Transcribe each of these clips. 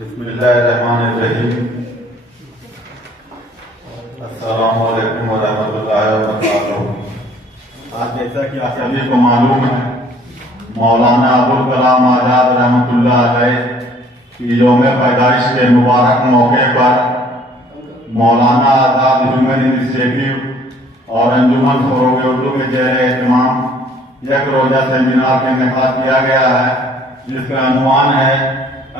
بسم اللہ الرحمن الرحیم. السلام علیکم ورحمۃ اللہ وبرکاتہ. آج جیسا کہ آپ سبھی کو معلوم ہے، مولانا ابوالکلام آزاد رحمۃ اللہ علیہ کی یوم پیدائش کے مبارک موقع پر مولانا آزاد ہیومن انیشیٹو اور انجمن فروغ اردو کے زیر اہتمام یک روزہ سیمینار کا انعقاد کیا گیا ہے، جس کا عنوان ہے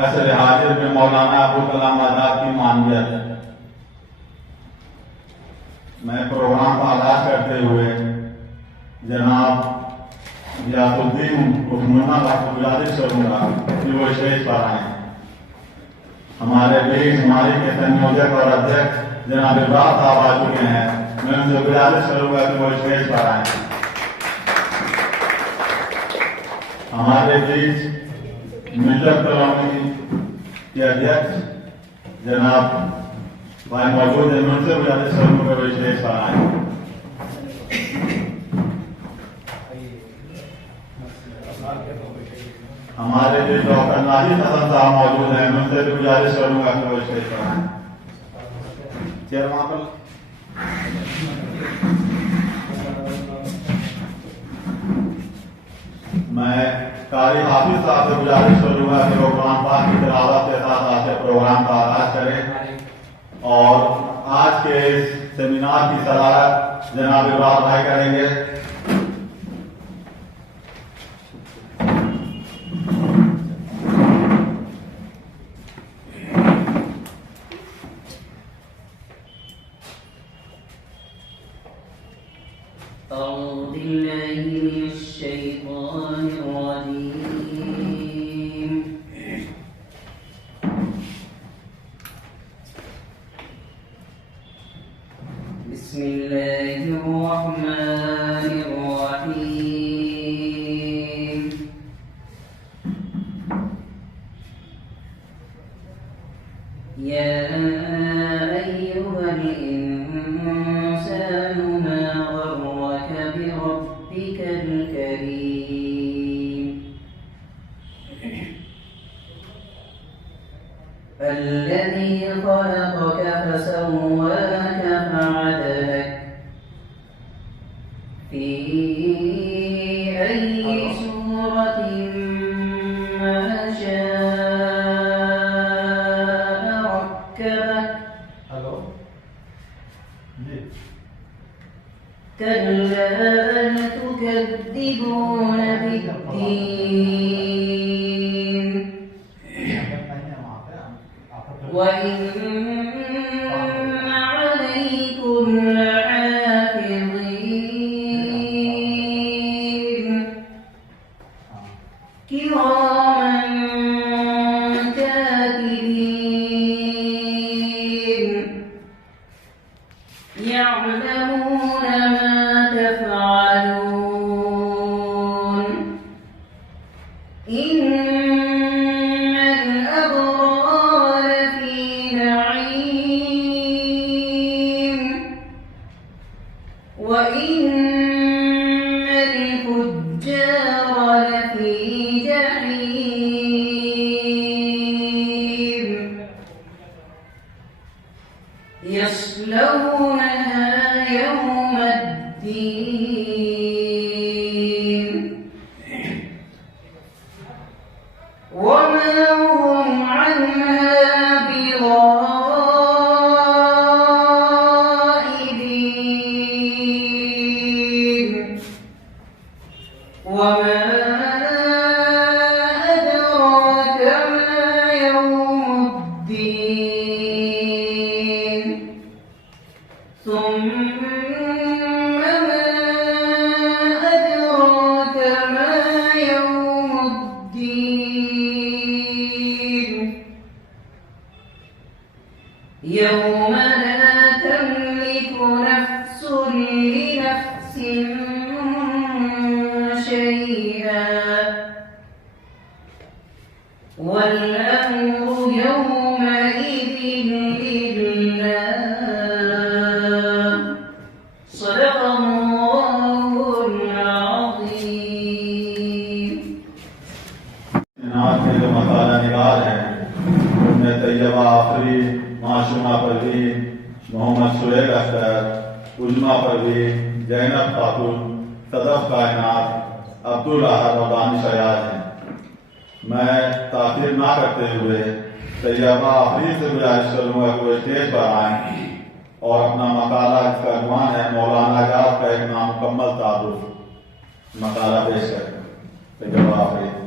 اصل حاضر میں مولانا ابوالکلام آزاد کی مانویت. میں پروگرام کا آغاز کرتے ہوئے جناب غیاث الدین عثمانی کو گزارش کروں گا کہ وہ اسٹیج پر آئیں. ہمارے بیچ ہماری کے سنیوجک اور ادھیکش جناب ابراہیم صاحب آ چکے ہیں. میں ان سے گزارش کروں گا کہ وہ اسٹیج پر آئیں. ہمارے بیچ ملت کالونی کے ادھیکش جناب بھائی موجود ہیں. میں ان سے گزارش کروں گا کہ وہ اسٹیج پر آئیں. ہمارے لیے ڈاکٹر ناجی حسن صاحب موجود ہیں. میں ان سے بھی گزارش کروں گا کہ وہ اسٹیج پر آئیں. چیئرمین میں قاری حافظ صاحب سے گزارش کروں گا کہ وہ قرآن پاک کی تلاوت کے ساتھ آج کے پروگرام کا آغاز کریں. اور آج کے اس سیمینار کی صدارت جناب ابراہیم بھائی کریں گے. أعوذ بالله من الشيطان الرجيم. بسم الله الرحمن الرحيم. يا أيها الإنسان ما غرك بربك الكريم الذي خلقك فسواك فعدلك في أي صورة ما شاء ركبك. كلا بل تكذبون بالدين وإن عليكم لحافظين كراما كاتبين يعلمون ما تفعلون. إن الأبرار لفي نعيم وإن الفجار لفي جحيم يصلونها يوم الدين وما هم عنها بغائبين. وما أدراك ما يوم الدين. ثم ما أدراك ما يوم الدين. يوم لا تملك نفس لنفس شيئا والأمر يومئذ لله. صدق الله العظيم. جناب کے جو مسالہ نگار ہیں طیبہ آفرین، معصومہ پروین، محمد شعیب اختر، عظمیٰ پروین، زینب خاتون، صدف کائنات، عبدالاحد اور دانش ایاز ہیں۔ میں تاخیر نہ کرتے ہوئے طیبہ آفرین سے گزارش کروں گا کہ وہ اسٹیج پر آئیں اور اپنا مقالہ، جس کا عنوان ہے مولانا آزاد کا ایک نامکمل تعارف، مقالہ پیش کریں۔ طیبہ آفرین۔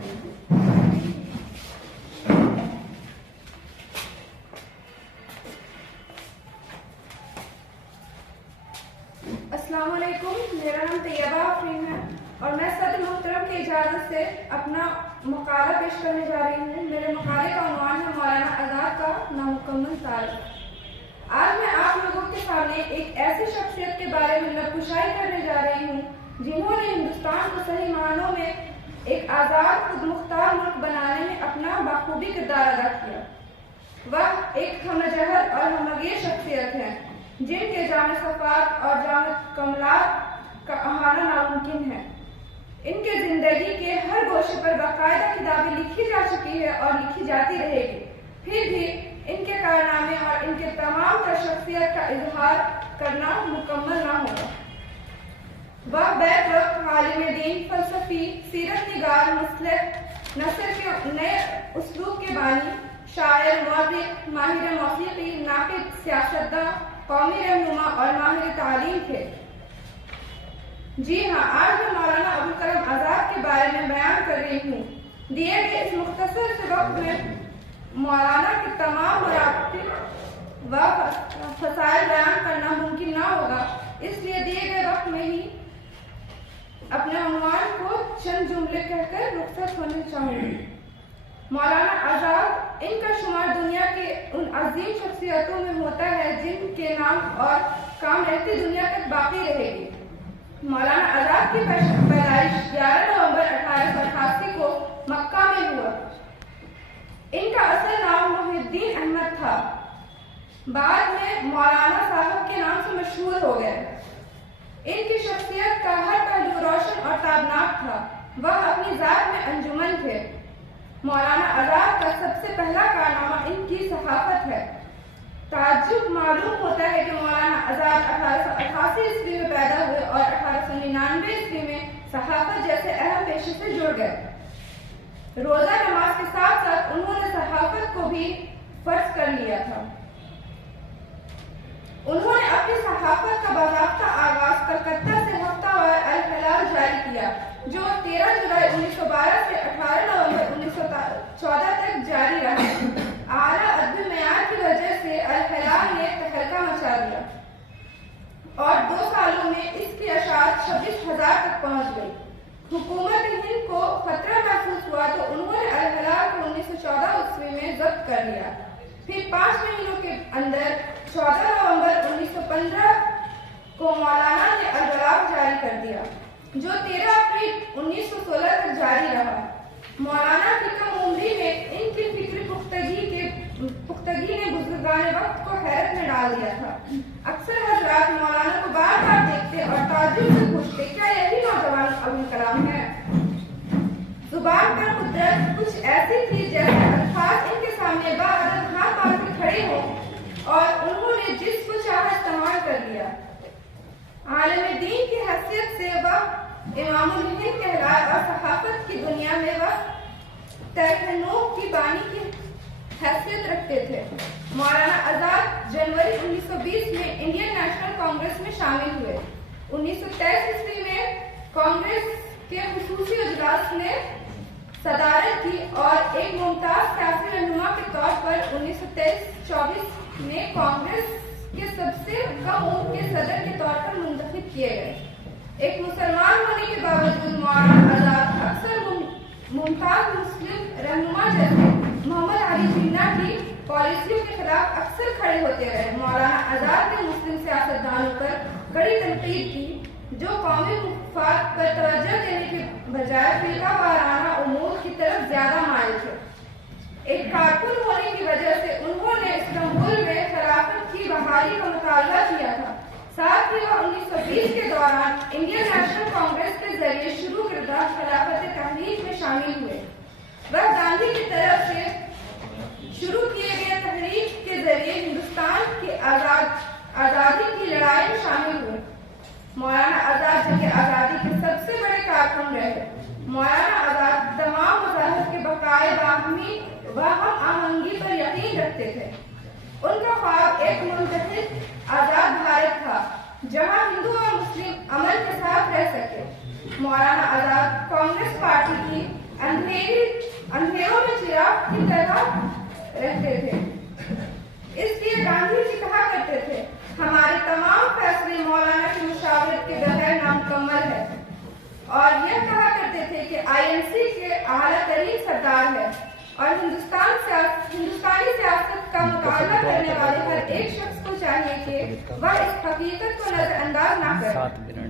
السلام علیکم، میرا نام طیبہ آفرین ہے اور میں صدر محترم کی اجازت سے اپنا مقالہ پیش کرنے جا رہی ہوں۔ میرے مقالے کا عنوان ہے مولانا آزاد کا نامکمل تعارف۔ آج میں آپ لوگوں کے سامنے ایک ایسی شخصیت کے بارے میں لب کشائی کرنے جا رہی ہوں جنہوں نے ہندوستان کو صحیح معنوں میں ایک آزاد خود مختار ملک بنانے میں اپنا بخوبی کردار ادا کیا۔ وہ ایک ہمہ جہت اور ہمگیر شخصیت ہے جن کے جامع صفات اور جامع کمالات کا احاطہ ناممکن ہے۔ ان کے زندگی کے ہر گوشے پر باقاعدہ کتابیں لکھی جا چکی ہے اور لکھی جاتی رہے گی، پھر بھی ان کے کارنامے اور ان کے تمام تر شخصیت کا اظہار کرنا مکمل نہ ہوگا۔ وہ بیک وقت عالم دین، فلسفی، سیرت نگار، مصلح، نثر کے نئے اسلوب کے بانی، شاعر، مورخ، ماہر موسیقی، ناقد، سیاستداں، قومی رہنما اور ماہر تعلیم تھے۔ جی ہاں، آج میں مولانا ابوالکلام آزاد کے بارے میں بیان کر رہی ہوں۔ دیے گئے اس مختصر سے وقت میں مولانا کے تمام مراتب و فضائل بیان کرنا ممکن نہ ہوگا، اس لیے دیے گئے وقت میں ہی اپنے عنوان کو چند جملے کہہ کر رخصت ہونے چاہوں گی۔ مولانا آزاد، ان کا شمار دنیا کے ان عظیم شخصیتوں میں ہوتا ہے جن کے نام اور کام رہتی دنیا تک باقی رہے گی۔ مولانا آزاد کی پیدائش 11 نومبر 1888 کو مکہ میں ہوا۔ ان کا اصل نام محی الدین احمد تھا، بعد میں مولانا صاحب کے نام سے مشہور ہو گئے۔ ان کی شخصیت کا ہر پہلو روشن اور تابناک تھا۔ وہ اپنی ذات میں انجمن تھے۔ مولانا آزاد کا سب سے پہلا کارنامہ ان کی صحافت ہے۔ تعجب معلوم ہوتا ہے کہ مولانا آزاد 1888 عیسوی میں پیدا ہوئے اور 1899 عیسوی میں صحافت جیسے اہم پیشے سے جڑ گئے۔ روزہ نماز کے ساتھ ساتھ انہوں نے صحافت کو بھی فرض کر لیا تھا۔ انہوں نے اپنی صحافت کا باضابطہ آغاز کلکتہ سے ہفتہ وار الہلال جاری کیا، جو 13 جولائی 1912 سے 18 نومبر 1914 تک جاری رہا۔ اعلیٰ ادبی معیار کی وجہ سے الہلال نے تہلکہ مچا دیا اور 2 سالوں میں اس کی اشاعت 26,000 تک پہنچ گئی۔ حکومت ہند کو خطرہ محسوس ہوا تو انہوں نے الہلال کو 1914 عیسوی میں ضبط کر لیا۔ پھر 5 مہینوں کے اندر 14 نومبر 1915 کو مولانا نے البلاغ جاری کر دیا، جو 13 اپریل 1916 تک جاری رہا۔ مولانا کی کم عمری میں ان کی فکری پختگی نے بزرگان وقت کو حیرت میں ڈال دیا تھا۔ اکثر حضرات مولانا کو بار بار دیکھتے اور تعجب سے پوچھتے، کیا یہی نوجوان ابوالکلام ہے؟ زبان پر قدرت کچھ ایسی تھی جیسے الفاظ ان کے سامنے باادب ہاتھ باندھ کے کھڑے ہوں اور انہوں نے جس کو چاہا استعمال کر لیا۔ عالم دین کی حیثیت سے وہ امام الہند کہلائے اور صحافت کی دنیا میں وہ تحنو کی بانی کی حیثیت رکھتے تھے۔ مولانا آزاد جنوری 1920 میں انڈین نیشنل کانگریس میں شامل ہوئے۔ 1923 عیسوی میں کانگریس کے خصوصی اجلاس نے صدارت کی اور ایک ممتاز سیاسی رہنما کے طور پر 1923-24 میں کانگریس کے سب سے کم عمر کے صدر کے طور پر منتخب کیے گئے۔ ایک مسلمان ہونے کے باوجود مولانا آزاد اکثر ممتاز مسلم رہنما جیسے محمد علی جناح کی پالیسیوں کے خلاف اکثر کھڑے ہوتے رہے۔ مولانا آزاد نے مسلم سیاستدانوں پر کڑی تنقید کی جو قومی مفاد پر توجہ دینے کے بجائے فرقہ وارانہ امور کی طرف زیادہ مائل تھے۔ ایک کارکن ہونے کی وجہ سے انہوں نے استنبول میں خلافت کی بحالی کا مطالبہ کیا تھا۔ ساتھ ہی وہ 1920 کے دوران انڈین نیشنل کانگریس کے ذریعے شروع کردہ خلافت تحریک میں شامل ہوئے۔ وہ گاندھی کی طرف سے شروع کیے گئے باہم رہے۔ مولانا آزاد تمام مذاہب کے بقائے باہمی باہم آہنگی پر یقین رکھتے تھے۔ ان کا خواب ایک متحد آزاد بھارت تھا جہاں ہندو اور مسلم امن کے ساتھ رہ سکے۔ مولانا آزاد کانگریس پارٹی کی اندھیروں میں چراغ کی طرح رہتے تھے۔ اس لیے گاندھی جی کہا کرتے تھے ہمارے تمام فیصلے مولانا کی مشاورت کے بغیر نامکمل ہے، اور یہ کہا کرتے تھے کہ INC کے اعلیٰ ترین سردار ہے اور ہندوستانی سیاست کا مطالعہ کرنے والے ہر ایک شخص کو چاہیے کہ وہ اس حقیقت کو نظر انداز نہ کرے۔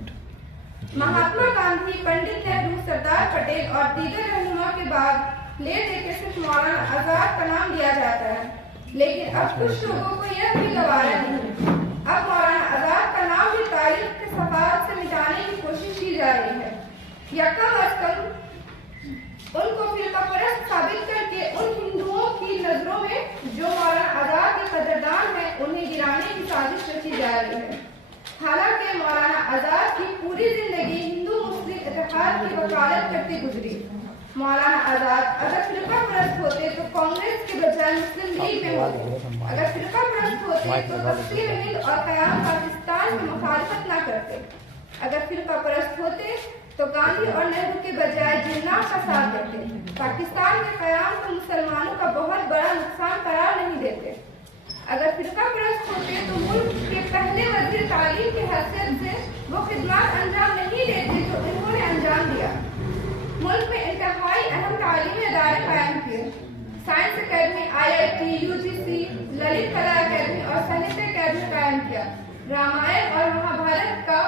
مہاتما گاندھی، پنڈت نہرو، سردار پٹیل اور دیگر رہنما کے بعد لے دے کے صرف مولانا آزاد کا نام لیا جاتا ہے، لیکن اب کچھ لوگوں کو یہ بھی گوارا نہیں۔ اب مولانا آزاد کا نام بھی تاریخ کے صفحات سے مٹانے کی کوشش کی جا رہی ہے، یا کم از کم ان کو فرقہ پرست ثابت کر کے ان ہندوؤں کی نظروں میں جو مولانا آزاد کے قدردان ہیں انہیں گرانے کی سازش رچی جا رہی ہے۔ حالانکہ مولانا آزاد کی پوری زندگی ہندو مسلم اتحاد کی وکالت کرتے گزری۔ مولانا آزاد اگر فرقہ پرست ہوتے تو کانگریس کے بجائے مسلم لیگ میں ہوتے، اگر فرقہ پرست ہوتے تو تقسیم ہند اور قیام پاکستان میں مخالفت نہ کرتے، اگر فرقہ پرست ہوتے تو گاندھی اور نہرو کے بجائے جناح کا ساتھ دیتے، پاکستان کے قیام کو مسلمانوں کا بہت بڑا نقصان قرار نہیں دیتے، اگر فرقہ پرست ہوتے تو ملک کے پہلے وزیر تعلیم کی حیثیت سے وہ خدمات انجام نہیں دیتے جو انہوں نے انجام دیا۔ ملک میں انتہائی اہم تعلیمی ادارے قائم کیے، science academy, IIT، UGC، Lalit Kala academy اور ساہتیہ اکیڈمی قائم کیا، رامائن اور مہابھارت کا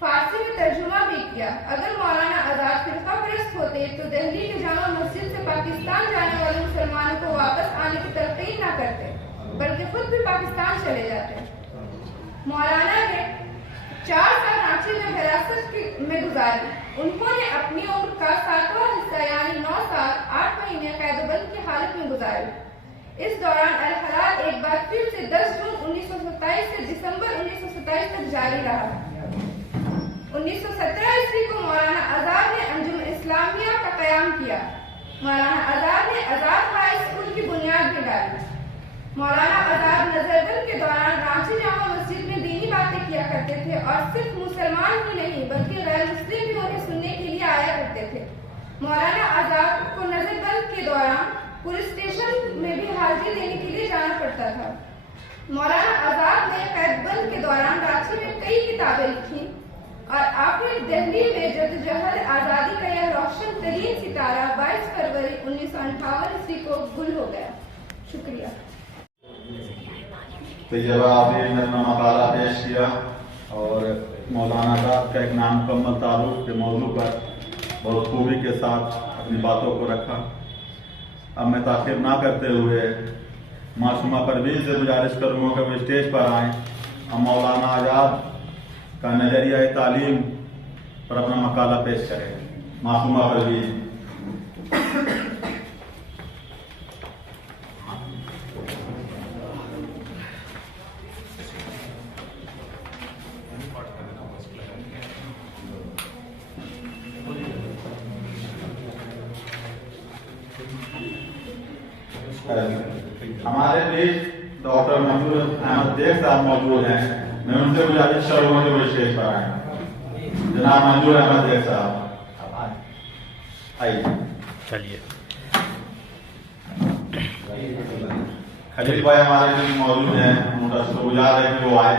فارسی میں ترجمہ بھی کیا۔ اگر مولانا آزاد فرقہ پرست ہوتے تو دہلی کی جامع مسجد سے پاکستان جانے والے مسلمانوں کو واپس آنے کی تلقین نہ کرتے بلکہ خود بھی پاکستان چلے جاتے۔ مولانا نے 4 سال رانچی میں حراست میں گزاری۔ انہوں نے اپنی عمر کا 7واں حصہ یعنی 9 سال 8 مہینے قید و بند کی حالت میں گزاری۔ اس دوران الحلال ایک بار پھر سے 10 جون 1927 سے دسمبر 1927 تک جاری رہا۔ 1917 عیسوی کو مولانا آزاد نے انجم اسلامیہ کا قیام کیا۔ مولانا آزاد نے آزاد ہائی اسکول کی بنیاد بھی ڈالی۔ مولانا آزاد نظر بند کے دوران رانچی جامع مسجد میں دینی باتیں کیا کرتے تھے اور صرف مسلمان ہی نہیں بلکہ غیر مسلم بھی انہیں سننے کے لیے آیا کرتے تھے۔ مولانا آزاد کو نظر بند کے دوران پولیس اسٹیشن میں بھی حاضری دینے کے لیے جانا پڑتا تھا۔ مولانا آزاد نے قید بند کے دوران رانچی میں کئی کتابیں لکھی اور آخر دہلی میں جدوجہد آزادی کا یہ روشن ترین ستارہ 22 فروری 1958 عیسوی کو گل ہو گیا۔ شکریہ۔ طیبہ آپ نے اپنا مقالہ پیش کیا اور مولانا آزاد کا ایک نامکمل تعارف کے موضوع پر بہت خوبی کے ساتھ اپنی باتوں کو رکھا۔ اب میں تاخیر نہ کرتے ہوئے معصومہ پروین سے گزارش کروں گا کہ وہ اسٹیج پر آئیں اور مولانا آزاد کا نظریہ تعلیم پر اپنا مقالہ پیش کریں۔ معصومہ پروین۔ ہمارے بیچ ڈاکٹر منظور احمد دیگ صاحب موجود ہیں، میں ان سے گزارش کروں گا کہ وہ اسٹیج پر آئیں۔ جناب منظور احمد دیگ صاحب آئیے۔ چلیے خلیل بھائی ہمارے بیچ موجود ہیں، ان کا شکریہ ہے کہ وہ آئے۔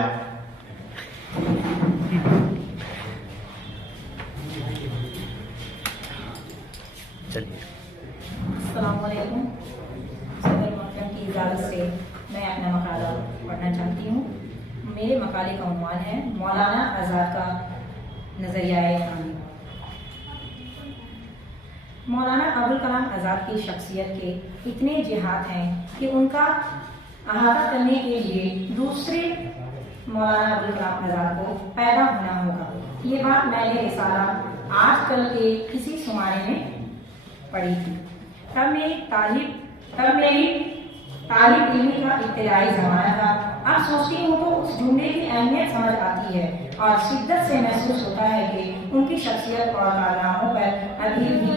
چلیے السلام علیکم۔ صدر محترم کی اجازت سے میں اپنا مقالہ پڑھنا چاہتی ہوں۔ میرے مقالے کا عنوان ہے مولانا آزاد کا نظریہ تعلیم۔ مولانا ابوالکلام آزاد کی شخصیت کے اتنے جہات ہیں کہ ان کا احاطہ کرنے کے لیے دوسرے مولانا ابوالکلام آزاد کو پیدا ہونا ہوگا۔ یہ بات میں نے رسالہ آج کل کے کسی شمارے میں پڑھی تھی۔ تب میری तालिब इल्मी का इब्तिदाई ज़माना था। अब सोचती हूँ तो उस जुमले की अहमियत समझ आती है और शिद्दत से महसूस होता है कि उनकी शख्सियत और कारनामों पर अभी भी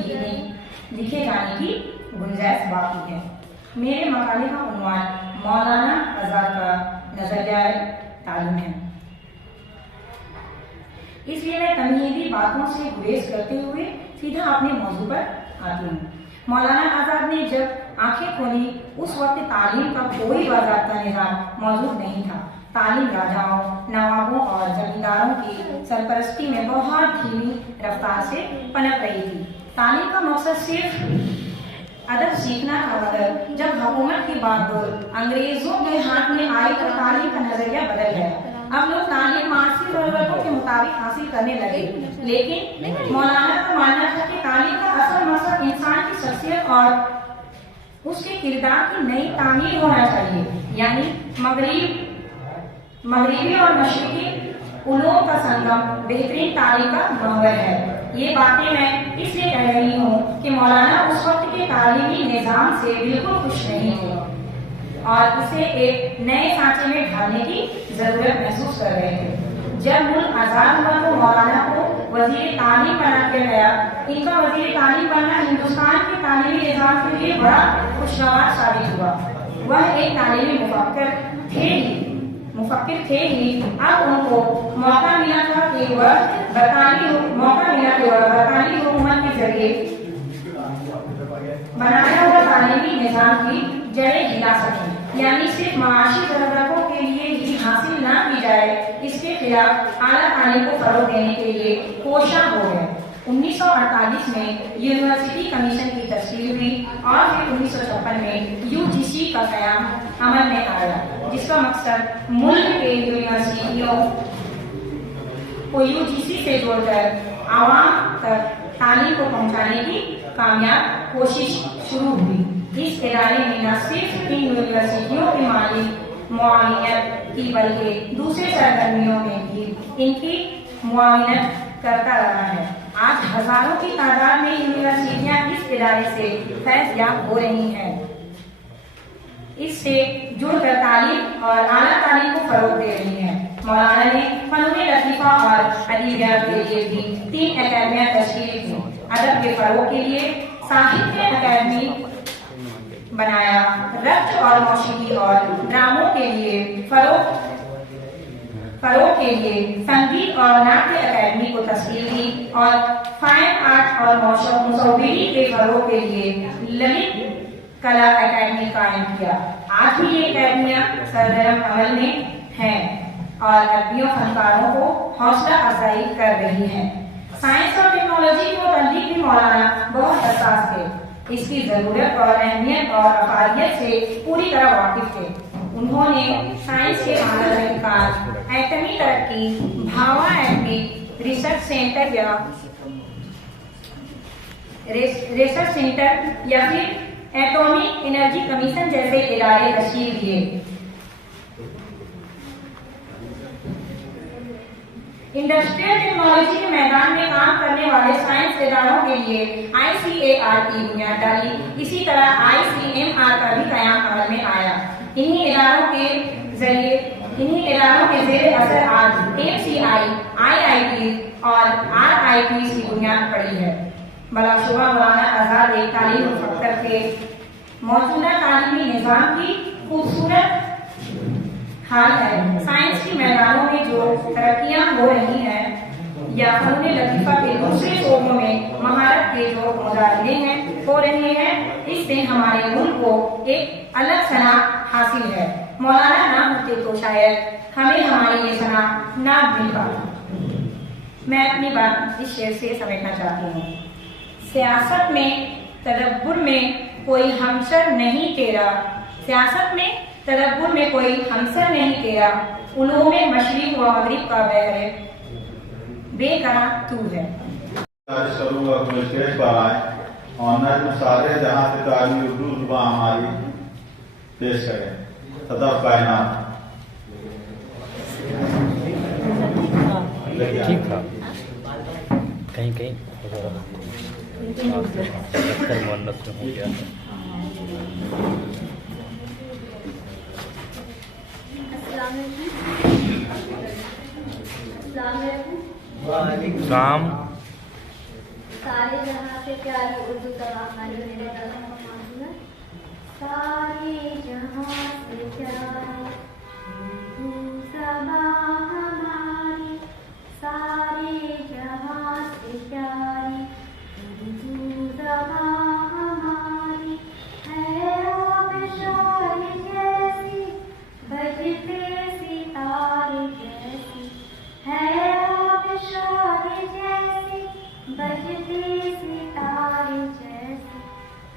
लिखे जाने की गुंजाइश बाकी है। मेरे मकाले का उन्वान मौलाना आज़ाद का नज़रिया तालीम है, इसलिए मैं तमहीदी बातों से गुरेज करते हुए सीधा अपने मौजू पर आती हूँ। मौलाना आज़ाद ने जब आंखें खोली उस वक्त तालीम का कोई बाज़ाब्ता निज़ाम मौजूद नहीं था। तालीम राजाओं, नवाबों और जमींदारों की सरपरस्ती में बहुत धीमी रफ्तार से पनप रही थी। तालीम का मकसद सिर्फ अदब सीखना था, मगर जब हुकूमत की बागडोर अंग्रेजों के हाथ में आई तो तालीम का नजरिया बदल गया। अब लोग तालीम मासी ज़रूरतों के मुताबिक हासिल करने लगे, लेकिन मौलाना का मानना था कि तालीम का असल मकसद इंसान की शख्सियत और उसके किरदार की नई तामीर होना चाहिए। यानी मगरिबी और मशरिकी उलूम का संगम बेहतरीन तालीम का मंवर है। ये बातें मैं इसलिए कह रही हूँ कि मौलाना उस वक्त के तालीमी निज़ाम से बिल्कुल खुश नहीं थे और इसे एक नए सांचे में ढालने की जरूरत महसूस कर रहे थे। जब मुल्क आज़ाद हुआ तो मौलाना को वज़ीर तालीम बना दिया गया। इनका वज़ीर तालीम बनना हिंदुस्तान के तालीमी निज़ाम के लिए बड़ा खुशगवार साबित हुआ। वह एक तालीमी मुफक्किर थे ही। अब उनको मौका मिला था कि वह बरतानी हुकूमत के जरिए बनाया हुआ तालीमी निज़ाम की जड़ें हिला सकें। यानी सिर्फ माशी ज़रूरतों के लिए ही हासिल ना की जाए, इसके खिलाफ आला तालीम को फरोग देने के लिए कोशिश हो गए। 1948 में यूनिवर्सिटी कमीशन की तश्कील हुई और फिर 1956 में यूजीसी का क़याम अमल में आया, जिसका मकसद मुल्क के यूनिवर्सिटियों को यूजीसी से जोड़कर आवाम तक तालीम को पहुंचाने की कामयाब कोशिश शुरू हुई। इस इदारे ने न सिर्फ इन यूनिवर्सिटियों की माली मुआविनत की बल्कि दूसरे सरगर्मियों में भी इनकी मुआविनत करता रहा है। आज हजारों की तादाद में यूनिवर्सिटियां इस इदारे से फैज़याब हो रही हैं। इससे जुड़कर तालीम और आला तालीम को फरोग दे रही हैं। मौलाना ने फनून लतीफ़ा और अदबियात के लिए भी 3 अकादमियां तश्कील की। अदब के फरोग के लिए साहित्य अकादमी बनाया, रक्त और मौसीकी और ड्रामों के लिए फरोग के लिए संगीत और नाट्य अकादमी को तश्कील दी और फाइन आर्ट और मुसव्विरी के फरोग के लिए ललित कला अकादमी कायम किया। आज भी ये अकादमियां सरगर्म अमल में हैं और अदबियों फनकारों को हौसला अफजाई कर रही हैं। साइंस और टेक्नोलॉजी के मुतालिक भी मौलाना बहुत हसास थे। इसकी जरूरत और अहमियत और अफादियत से पूरी तरह वाकिफ थे। उन्होंने साइंस के आलम एटमी तरक्की, भावा एटमिक रिसर्च सेंटर या फिर एटॉमिक एनर्जी कमीशन जैसे इदारे तश्कील दिए। इंडस्ट्रियल टेक्नोलॉजी के मैदान में काम करने वाले साइंस इदारों के लिए ICAR की बुनियाद डाली। इसी तरह ICMR का भी क़याम अमल में आया। इन्हीं इदारों के ज़ेर असर आज MCI, IIT और RIT की बुनियाद पड़ी है। बलाशुबा मौलाना आज़ाद एक तालीम मुफक्किर थे। मौजूदा तालीमी निज़ाम की खूबसूरत हाल है। साइंस के मैदानों में जो तरक्कियां हो रही हैं या फनून लतीफ़ा के दूसरे शोबों में महारत के जो मुजाहिदे हो रहे हैं, इससे हमारे मुल्क को एक अलग शनाख्त हासिल है। मौलाना ना होते तो शायद हमें हमारी ये शनाख्त ना मिल पाती। मैं अपनी बात इस शेर से समेटना चाहती हूँ। सियासत में तदब्बुर में कोई हमसर नहीं तेरा, सियासत में तदब्बुर में कोई हमसर नहीं तेरा, उलूम मशरिक व मगरिब का बेकरार तू है। करूँगा कोई स्टेज पर आए और नज़्म सारे जहाँ से ताली उर्दू जुबान हमारी पेश करें। सदर कायनात ठीक था, कहीं कहीं मुअन्नस में हो गया। کام سارے جہاں سے پیاری اردو زبان والی میرے دلوں کو معلوم ہے. سارے جہاں سے پیاری اردو زبان ہماری، سارے جہاں سے پیاری اردو زبان ہماری، ہے آبشار جیسی بجتے ستارے جیسی، ہے آبشار جیسی بجتے ستارے جیسے،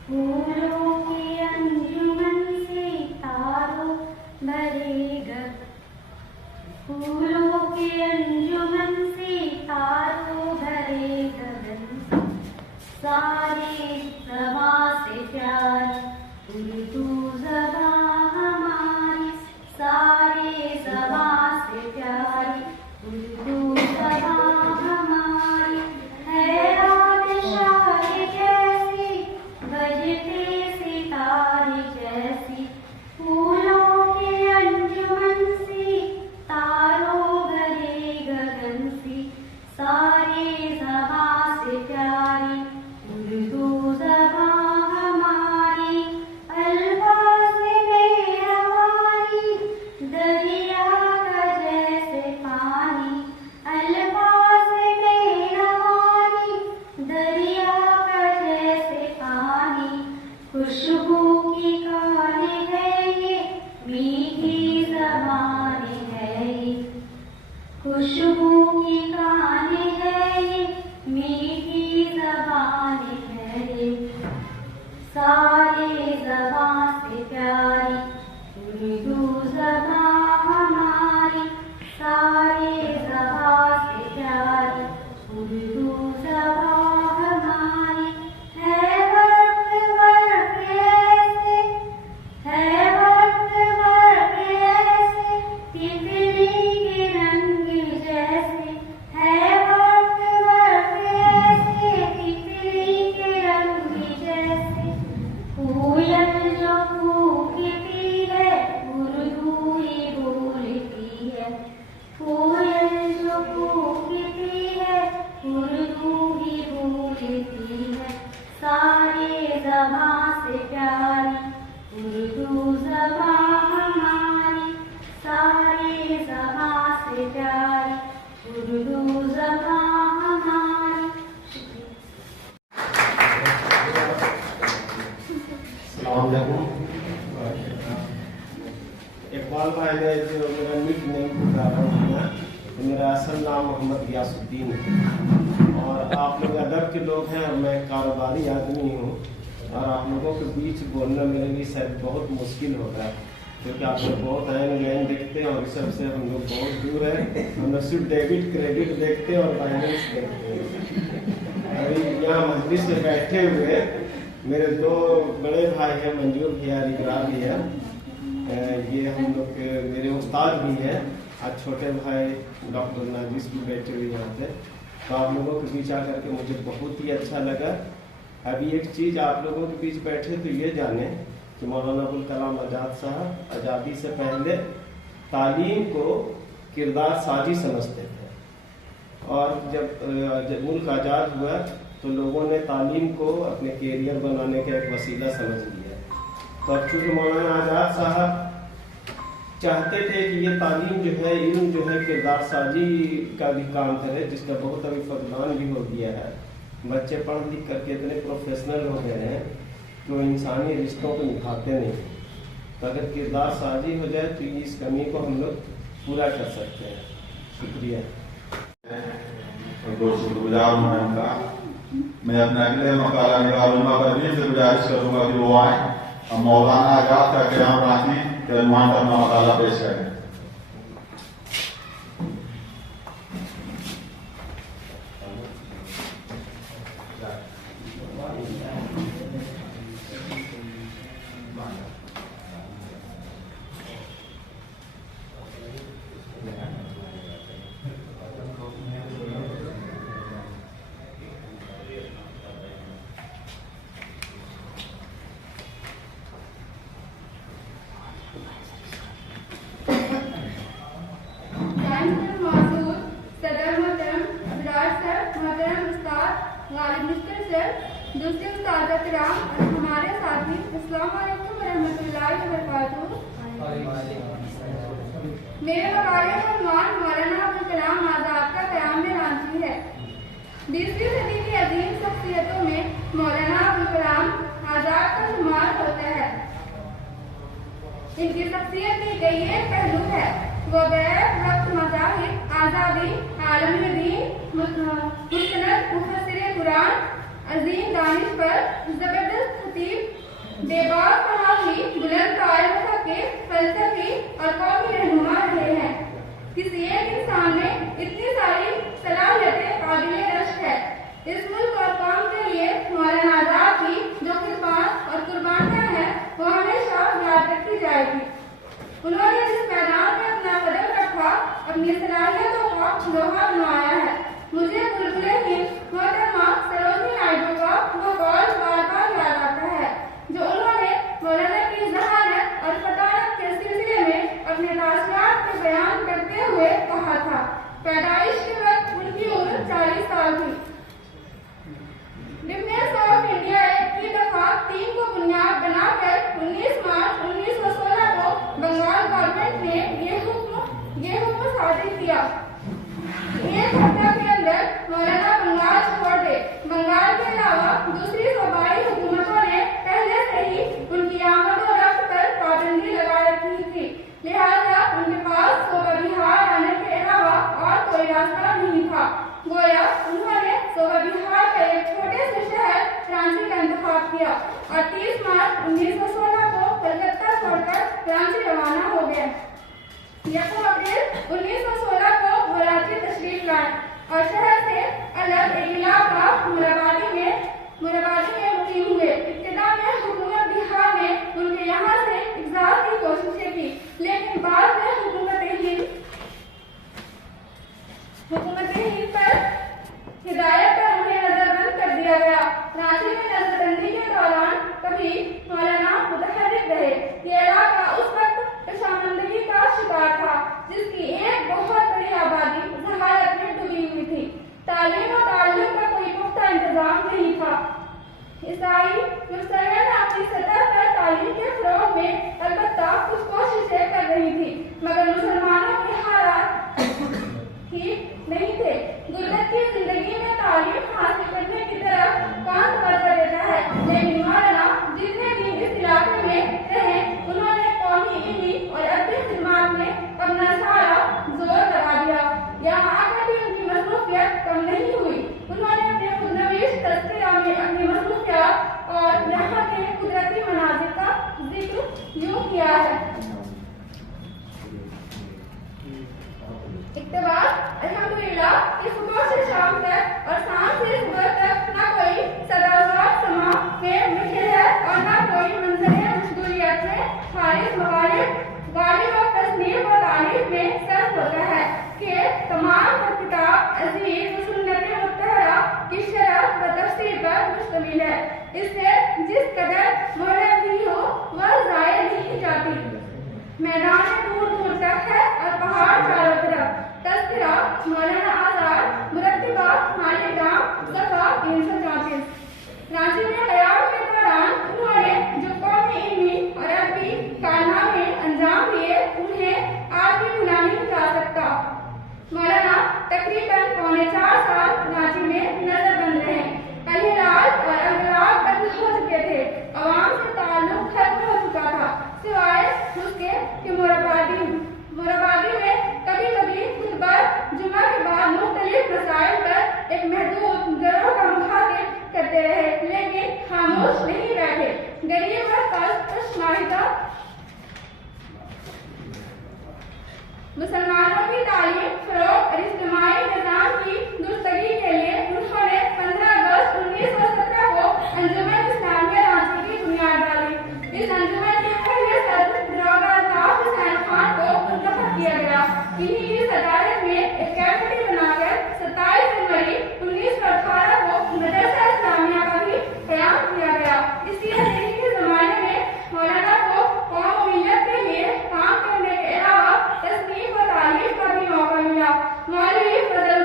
پھولوں کی انجمن سے تاروں بھرے گگن، پھولوں کی انجمن سے تاروں بھرے گگن، سارے زباں سے پیاری اردو زبان ہماری، سارے زباں سے پیاری اردو زبان ہماری، ہے آبشار جیسی بجتے ستارے جیسی، پھولوں کے انجمن سی تاروں بھرے گگن سی، سارے زباں سے پیاری اردو زبان ہماری، الفاظ میں روانی دریا کا جیسے پانی، الفاظ میں روانی دریا کا جیسے پانی، خوشبو کی کہانی ہے یہ میٹھی زبان ہے یہ، خوشبو کی کہانی ہے یہ میٹھی زبان ہے یہ، سارے زبان سے پیاری اردو زبان ہماری، سارے زبان سے پیاری اردو زبان ہماری، ہے وقت ورق ایسے، ہے وقت ورق ایسے تتلی کے رنگ جیسے، ہے وقت ورق ایسے تتلی کے رنگ جیسے، کوئل جو پھونکتی ہے اردو ہی بولتی ہے، کوئل جو پھونکتی ہے اردو ہی بولتی ہے، سارے زبان سے پیاری اردو زبان ہماری، سارے زبان سے پیاری اردو زبان ہماری. السلام علیکم. اقبال بھائی نے جو میرا نک نیم بتا رہا ہوں، میرا اصل نام محمد غیاث الدین ہے، اور آپ لوگ ادب کے لوگ ہیں اور میں کاروباری آدمی ہوں، اور آپ لوگوں کے بیچ بولنا میرے لیے شاید بہت مشکل ہوتا ہے، کیونکہ آپ لوگ بہت لین دیکھتے ہیں اور اس سب سے ہم لوگ بہت دور ہیں. ہم لوگ صرف ڈیبٹ کریڈٹ دیکھتے ہیں اور فائنینس دیکھتے ہیں. ابھی یہاں مجلس میں بیٹھے ہوئے میرے دو بڑے بھائی ہیں، منظور بھیا اور اقرار بھی ہے، یہ ہم لوگ کے میرے استاد بھی ہیں، آج چھوٹے بھائی ڈاکٹر ناجیس بھی بیٹھے ہوئے یہاں پہ. تو آپ لوگوں کے بیچ آ کر کے مجھے بہت ہی اچھا لگا. ابھی ایک چیز آپ لوگوں کے بیچ بیٹھے تو یہ جانیں کہ مولانا ابوالکلام آزاد صاحب آزادی سے پہلے تعلیم کو کردار سازی سمجھتے تھے، اور جب ملک آزاد ہوا تو لوگوں نے تعلیم کو اپنے کیریئر بنانے کا ایک وسیلہ سمجھ لیا. تو اب چونکہ مولانا آزاد صاحب چاہتے تھے کہ یہ تعلیم جو ہے، علم جو ہے کردار سازی کا بھی کام کرے، جس کا بہت ابھی فقدان بھی ہو گیا ہے. بچے پڑھ لکھ کر کے اتنے پروفیشنل ہو گئے ہیں کہ وہ انسانی رشتوں کو نبھاتے نہیں. تو اگر کردار سازی ہو جائے تو اس کمی کو ہم لوگ پورا کر سکتے ہیں. شکریہ. بہت شکر گزار ہوں میں ان کا. میں اپنے اگلے مقالہ نگار علماء پروین سے گزارش کروں گا کہ وہ آئیں اور مولانا آزاد کا قیام راضی کے عنوان پر اپنا مقالہ پیش کریں. صدر محترم प्रोफेसर, दूसरे उस्ताद किराम और हमारे साथी, अस्सलाम वालेकुम रहमतुल्लाहि व बरकातुहू। मेरे मकाले का उन्वान मौलाना अबुल कलाम आजाद का क़याम में रांची है। 20वीं सदी की अजीम शख्सियतों में मौलाना अबुल कलाम आजाद का शुमार होता है। इनकी शख्सियत की कई एक पहलू है, वो बैत वक्त मज़ाहिब, आज़ादी, आलमी दीन, मुस्तनद मुफस्सिर कुरान, अजीम दानिश पर, जबरदस्त खतीब, बेबाक सहाफ़ी, बुलंद क़ाइल मुफ़क्किर, फ़लसफ़ी और कौमी रहनुमा रहे हैं। किसी एक इंसान में इतनी सारी सलाहियतें काबिल रश्क है। इस मुल्क और कौम के लिए मौलाना आजाद की जो खिदमत और कुर्बानियाँ हैं वो हमेशा याद रखी जाएगी। उन्होंने जिस मैदान में अपना कदम रखा, अपनी सलाहियतों का लोहा बनवाया है। मुझे बुलबुले हिंद मोहतरमा सरोजनी नायडू का वो कौल बार बार याद आता है जो उन्होंने मौलाना की जहानत और फतानत के सिलसिले में अपने तासरात को बयान करते हुए कहा था। पैदाइश के वक्त उनकी उम्र 40 साल थी। डिफेंस ऑफ इंडिया एक्ट की दफा 3 को बुनियाद बनाकर 19 मार्च 1916 को बंगाल गवर्नमेंट ने ये हुक्म सादिर किया। एक हफ्ते के अंदर मौलाना बंगाल छोड़ गए। बंगाल के अलावा दूसरी सूबाई हुकूमतों ने पहले से ही उनकी आमद और रफ्त पर पाबंदी लगा रखी थी, लिहाजा उनके पास सोबा बिहार आने के अलावा और कोई रास्ता नहीं था। गोया उन्होंने सोबा बिहार का एक छोटे से शहर रांची का इंतखाब किया और 30 मार्च 1916 को कलकत्ता छोड़कर रांची रवाना हो गए। 1 अप्रैल 1916 को वो रांची तशरीफ लाए और शहर से अलग एक इलाका मुराबादी में मुकीम हुए। इब्तिदा में हुकूमत बिहार ने उनके यहाँ से इग़्ज़ाल की कोशिशें की, लेकिन बाद में हुकूमत हिंद पर हिदायत पर उन्हें नजरबंद कर दिया गया। रांची में नजरबंदी के दौरान कभी मौलाना मुतहर्रिक रहे। ये इलाका उस वक्त कशामंदगी का शिकार था, जिसकी एक बहुत बड़ी आबादी जहालत में डूबी हुई थी। तालीम और ताल्लुम का कोई पुख्ता इंतजाम नहीं था। ईसाई मुसलमान अपनी सतह पर तालीम के फरोग में अलबत्ता कुछ कोशिशें कर रही थी, मगर मुसलमानों के हालात ठीक नहीं थे। गुर्बत की जिंदगी में तालीम हासिल करने की तरफ कौन तवज्जो देता है, लेकिन मौलाना जितने भी इस इलाके में रहे उन्होंने कौमी इल्मी और अदबी खिदमत में अपना सारा जोर लगा दिया। यहाँ आकर भी उनकी मसरूफियत कम नहीं हुई। उन्होंने अपने खुदनवीश तज़किरा में अपनी मसरूफियत और यहाँ के कुदरती मनाज़िर का जिक्र यूँ किया है। इक़्तिबास अल्हम्दुलिल्लाह इस सुबह से शाम तक और शाम से सुबह तक न कोई सदावत समा में लिखे है और न कोई मंजरे मशगूलियत में खारिज गालिब और तस्नीफ और तारीफ में सर्फ होता है कि तमाम किताब अजीज सुन्नत मुत्तहरा की शरह व तफसीर पर मुश्तमिल है। इससे जिस कदर मोहलत भी हो वह ज़ाया नहीं जाती। मैदान दूर दूर तक है और पहाड़ चारों तरफ। तज़किरा मौलाना आजाद मुरत्तिबा मालिकाम सफ़ा 334। रांची में क़याम के दौरान उन्होंने जो कौमी इल्मी और अदबी कारनामे अंजाम दिए उन्हें आज भी भुला नहीं जा सकता। मौलाना तकरीबन 4.25 साल रांची में नजरबंद रहे। अल-हिलाल और अल-गुलाब बंद हो चुके थे। अवाम से ताल्लुक खत्म हो चुका था, सिवाय उसके कि मुराबादी में कभी कभी खुतबा जुमा के बाद मुख्तलिफ मसाइल पर एक महदूद गिरोह का मुखातिब करते रहे, लेकिन खामोश नहीं बैठे। गरीब और पशमाइदा मुसलमानों की तालीम फरोग और इज्तिमाई निज़ाम की दुरुस्तगी के लिए उन्होंने 15 अगस्त 1917 को अंजुमन इस्लामिया रांची की बुनियाद डाली। इस अंजुमन के पहले सदर दरोगा अल्ताफ हुसैन खान को मुंतखब किया गया। इन्हीं की सदारत में एक कमेटी बनाकर 27 जनवरी 1918 को मदरसा इस्लामिया का भी क़याम किया गया। इसी अंधेरी के ज़माने में मौलाना को कौम और मिल्लत के लिए काम करने के अलावा तस्नीफ और तालीम का भी मौका मिला। मौलवी फजल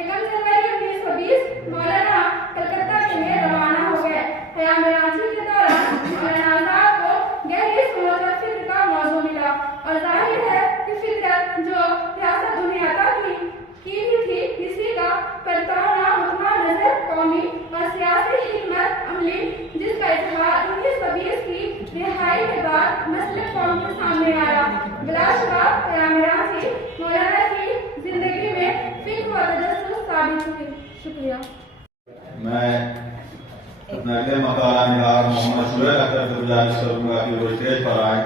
यकम जनवरी 1920 मौलाना कलकत्ता के लिए रवाना हो गए। क़याम रांची के दौरान मौलाना आजाद को गहरी सोच और फिक्र का मौजू मिला और जाहिर है कि फितरत जो रियासत दुनिया अता की भी थी, इसी का परताना हुक्मा नजर कौमी और सियासी हिकमत अमली जिसका इतिहाद 1920 की रिहाई के बाद मसलक कौम के सामने आया। बिलाशुबा क़याम रांची मौलाना की जिंदगी में फिक्र व तजस्सुस साबित हुई। शुक्रिया। मैं अपने अगले मकाला निगार मोहम्मद शुएब अख्तर से गुजारिश करूंगा कि वो स्टेज पर आए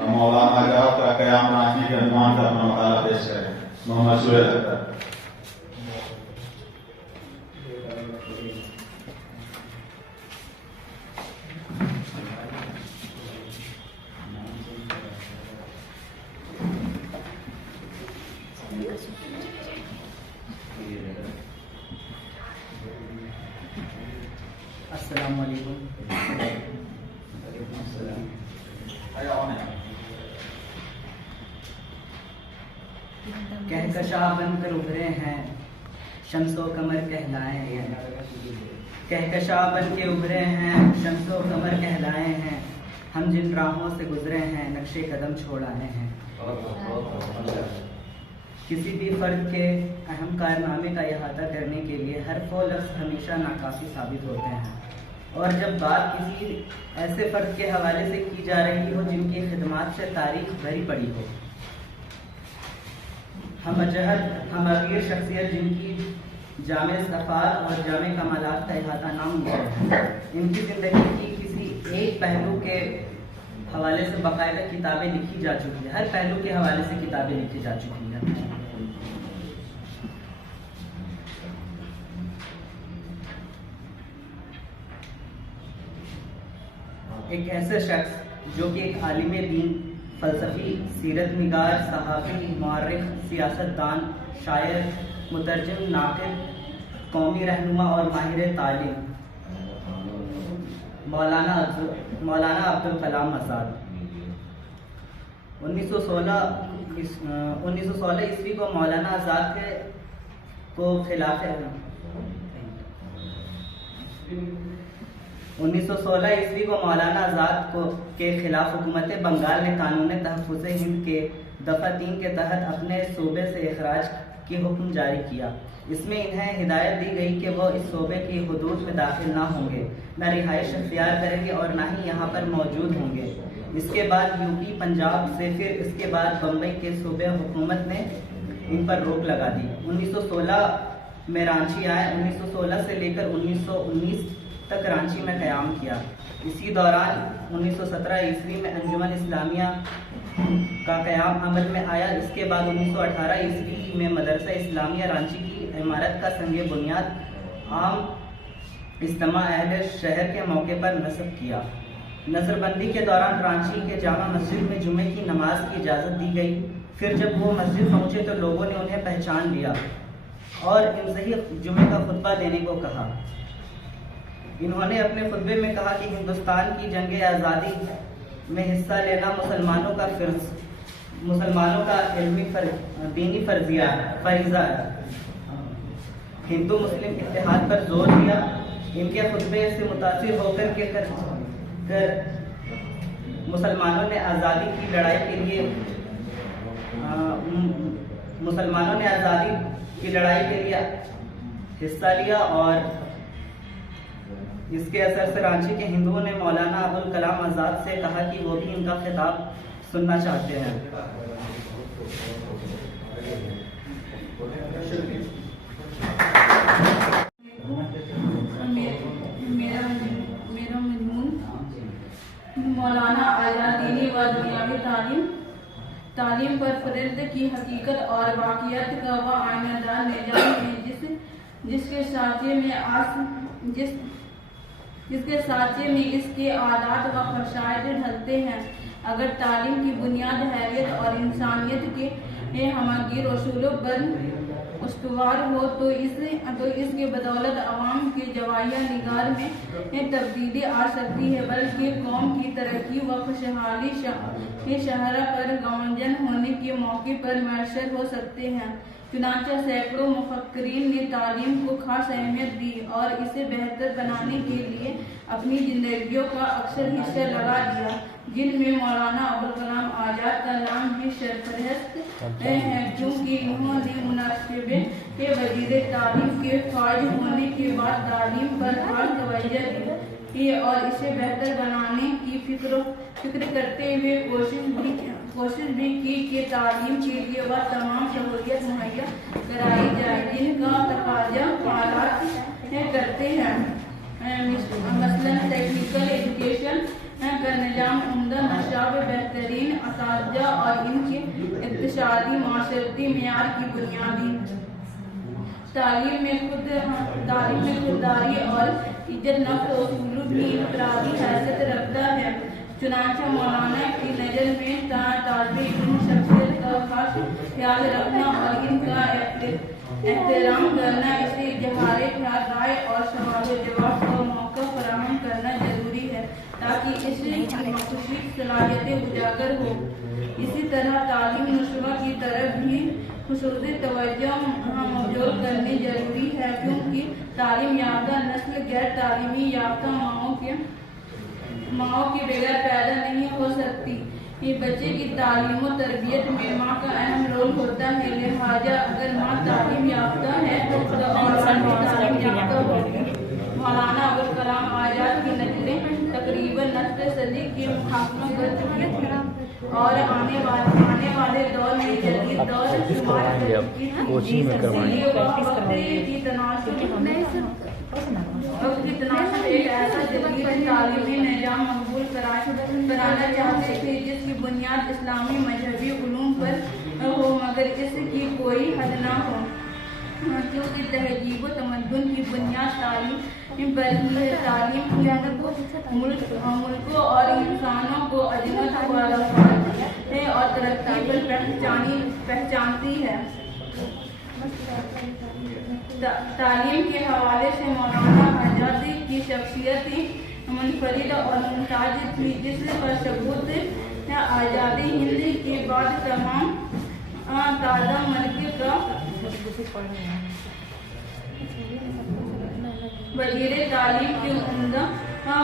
और मौलाना आजाद का क़याम रांची के अनुमान पर अपना मकाला पेश करें। मोहम्मद शुएब अख्तर। अस्सलाम वालेकुम। कहकशा बनकर उभरे हैं शम्सो कमर कहलाए हैं। कहकशा बन के उभरे हैं शम्सो कमर कहलाए हैं। हम जिन राहों से गुजरे हैं नक्शे कदम छोड़ आए हैं। किसी भी फर्द के अहम कारनामे का इहाता करने के लिए हर वो लफ्ज़ हमेशा नाकाफी साबित होते हैं, और जब बात किसी ऐसे फर्द के हवाले से की जा रही हो जिनकी खिदमत से तारीख भरी पड़ी हो, हम अजहद हम अगीर शख्सियत जिनकी जामे सफ़ात और जामे कमालात का इहाता नामुमकिन है, इनकी ज़िंदगी की किसी एक पहलू के हवाले से बाकायदा किताबें लिखी जा चुकी है। हर पहलू के हवाले से किताबें लिखी जा चुकी है। एक ऐसे शख्स जो कि एक आलिम दीन, फ़लसफ़ी, सीरत निगार, सहाफ़ी, मुअर्रिख़, सियासतदान, शायर, मुतरजम, नाक़िद, कौमी रहनुमा और माहिर तालीम मौलाना अब्दुल कलाम आज़ाद 1916 ईस्वी को मौलाना आज़ाद को खिलाफ 1916 ईस्वी को मौलाना आज़ाद के खिलाफ हुकूमत बंगाल ने कानून तहफ़्फ़ुज़ हिंद के दफ़ा 3 के तहत अपने सूबे से इखराज की हुक्म जारी किया। इसमें इन्हें हिदायत दी गई कि वो इस सूबे की हुदूद में दाखिल ना होंगे, न रिहाइश अख्तियार करेंगे और ना ही यहाँ पर मौजूद होंगे। इसके बाद यूपी, पंजाब से फिर इसके बाद बम्बई के सूबे हुकूमत ने इन पर रोक लगा दी। 1916 में रांची आए। 1916 से लेकर 1919 तक रांची में क़याम किया। इसी दौरान 1917 ईस्वी में अंजुमन इस्लामिया का क़याम अमल में आया। इसके बाद 1918 ईस्वी में मदरसा इस्लामिया रांची की इमारत का संगे बुनियाद आम इज्तिमा अहले शहर के मौके पर नस्ब किया। नजरबंदी के दौरान रांची के जामा मस्जिद में जुमे की नमाज की इजाज़त दी गई। फिर जब वो मस्जिद पहुंचे तो लोगों ने उन्हें पहचान लिया और इनसे ही जुमे का खुतबा देने को कहा। इन्होंने अपने खुतबे में कहा कि हिंदुस्तान की जंग आज़ादी में हिस्सा लेना मुसलमानों का इल्मी दीनी फरीज़ा है। हिंदू मुस्लिम इत्तेहाद पर जोर दिया। इनके खुतबे से मुतासिर होकर मुसलमानों ने आज़ादी की लड़ाई के लिए हिस्सा लिया और इसके असर से रांची के हिंदुओं ने मौलाना अबुल कलाम आज़ाद से कहा कि वो भी इनका खिताब सुनना चाहते हैं। मेरा मजमून मौलाना आज़ाद दीनी व दुनियावी तालीम पर फ़र्द की हकीकत और वाक़ियत का वह आइनादार निज़ाम है जिसके साँचे में इसके आदात व ख़शाइद ढलते हैं। अगर तालीम की बुनियाद हैरियत और इंसानियत के हमगीर उसूलों पर استوار ہو تو اس کے بدولت عوام کے جوایہ نگار میں تبدیلی آ سکتی ہے، بلکہ قوم کی ترقی و خوشحالی شہرہ پر گامزن ہونے کے موقع پر میسر ہو سکتے ہیں۔ چنانچہ سینکڑوں مفکرین نے تعلیم کو خاص اہمیت دی اور اسے بہتر بنانے کے لیے اپنی زندگیوں کا اکثر حصہ لگا دیا، جن میں مولانا ابوالکلام آزاد کا نام بھی سرفہرست ہے، کیونکہ انہوں نے مناسبے کے وزیر تعلیم کے فائز ہونے کے بعد تعلیم پر خاص توجہ دی اور اسے بہتر بنانے کی فکر کرتے ہوئے کوشش بھی کی کہ تعلیم کے لیے وہ تمام سہولیات مہیا کرائی جائے جن کا تقاضا حالات کرتے ہیں۔ مثلاً ٹیکنیکل ایجوکیشن کا نظام عمدہ نصاب، بہترین اساتذہ اور ان کے اقتصادی معاشرتی معیار کی بنیادی تعلیم میں خودداری اور عزت نفس اصول بھی انفرادی حیثیت رکھتا ہے۔ چنانچہ مولانا کی نظر میں طالب علم شخصیت کا خاص خیال رکھنا اور ان کا احترام کرنا، اسے اظہار خیال، رائے اور سوال و جواب کا موقع فراہم کرنا ضروری ہے تاکہ اس کی مخصوص صلاحیتیں اجاگر ہو۔ اسی طرح تعلیم نشو کی طرف بھی خصوصی توجہ مبذول کرنی ضروری ہے، کیونکہ تعلیم یافتہ نسل غیر تعلیمی یافتہ ماؤں کے بغیر پیدا نہیں ہو سکتی۔ یہ بچے کی تعلیم و تربیت میں ماں کا اہم رول ہوتا ہے، لہٰذا اگر ماں تعلیم یافتہ ہے تو اولاد بھی تعلیم یافتہ ہوگی۔ مولانا ابوالکلام آزاد کی نظریں تقریباً نصف صدی کی محاکمہ کر چکی تھیں اور آنے والے دور میں جدید دور شمار کر چکی تھیں۔ وقت کی تناسب ایک ایسا جدید تعلیمی نظام مقبول کرانا چاہتے تھے جس کی بنیاد اسلامی مذہبی علوم پر ہو، مگر اس کی کوئی حد نہ ہو، کیونکہ تہذیب و تمدن کی بنیاد تعلیم پر ہی ہے۔ تعلیم ملکوں اور انسانوں کو عظمت و رفعت اور ترقی پر پہچانتی ہے۔ تعلیم کے حوالے سے مولانا آزاد کی شخصیت منفرد اور ممتاز تھی، جس پر ثبوت آزادی ہند کے بعد تمام تازہ ملک کا وزیر تعلیم کے عمدہ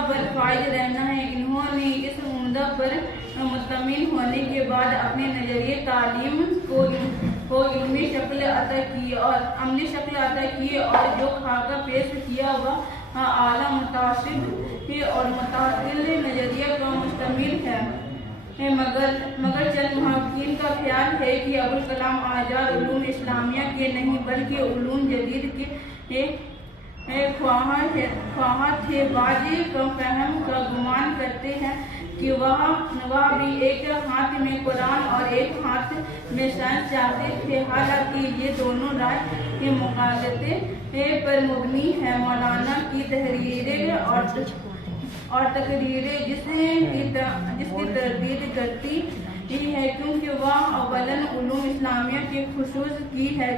پر فائز رہنا ہے۔ انہوں نے اس عمدہ پر مطمئن ہونے کے بعد اپنے نظریے تعلیم کو علمی شکل عطا کی اور عملی شکل عطا کی اور جو خاکہ پیش کیا وہ اعلیٰ متعصب اور متعدل نظریے کا مشتمل ہے، مگر چند محققین کا خیال ہے کہ ابوالکلام آزاد علوم اسلامیہ کے نہیں بلکہ علوم جدید کے خواہاں تھے۔ بعض کم فہم کا گمان کرتے ہیں کہ وہ بھی ایک ہاتھ میں قرآن اور ایک ہاتھ میں سائنس چاہتے تھے، حالانکہ یہ دونوں رائے کے مغالطے پر مبنی ہے۔ مولانا کی تحریریں اور تقریریں جس کی تردید کرتی ہے، کیونکہ وہ اولاً علوم اسلامیہ کے خصوص کی ہے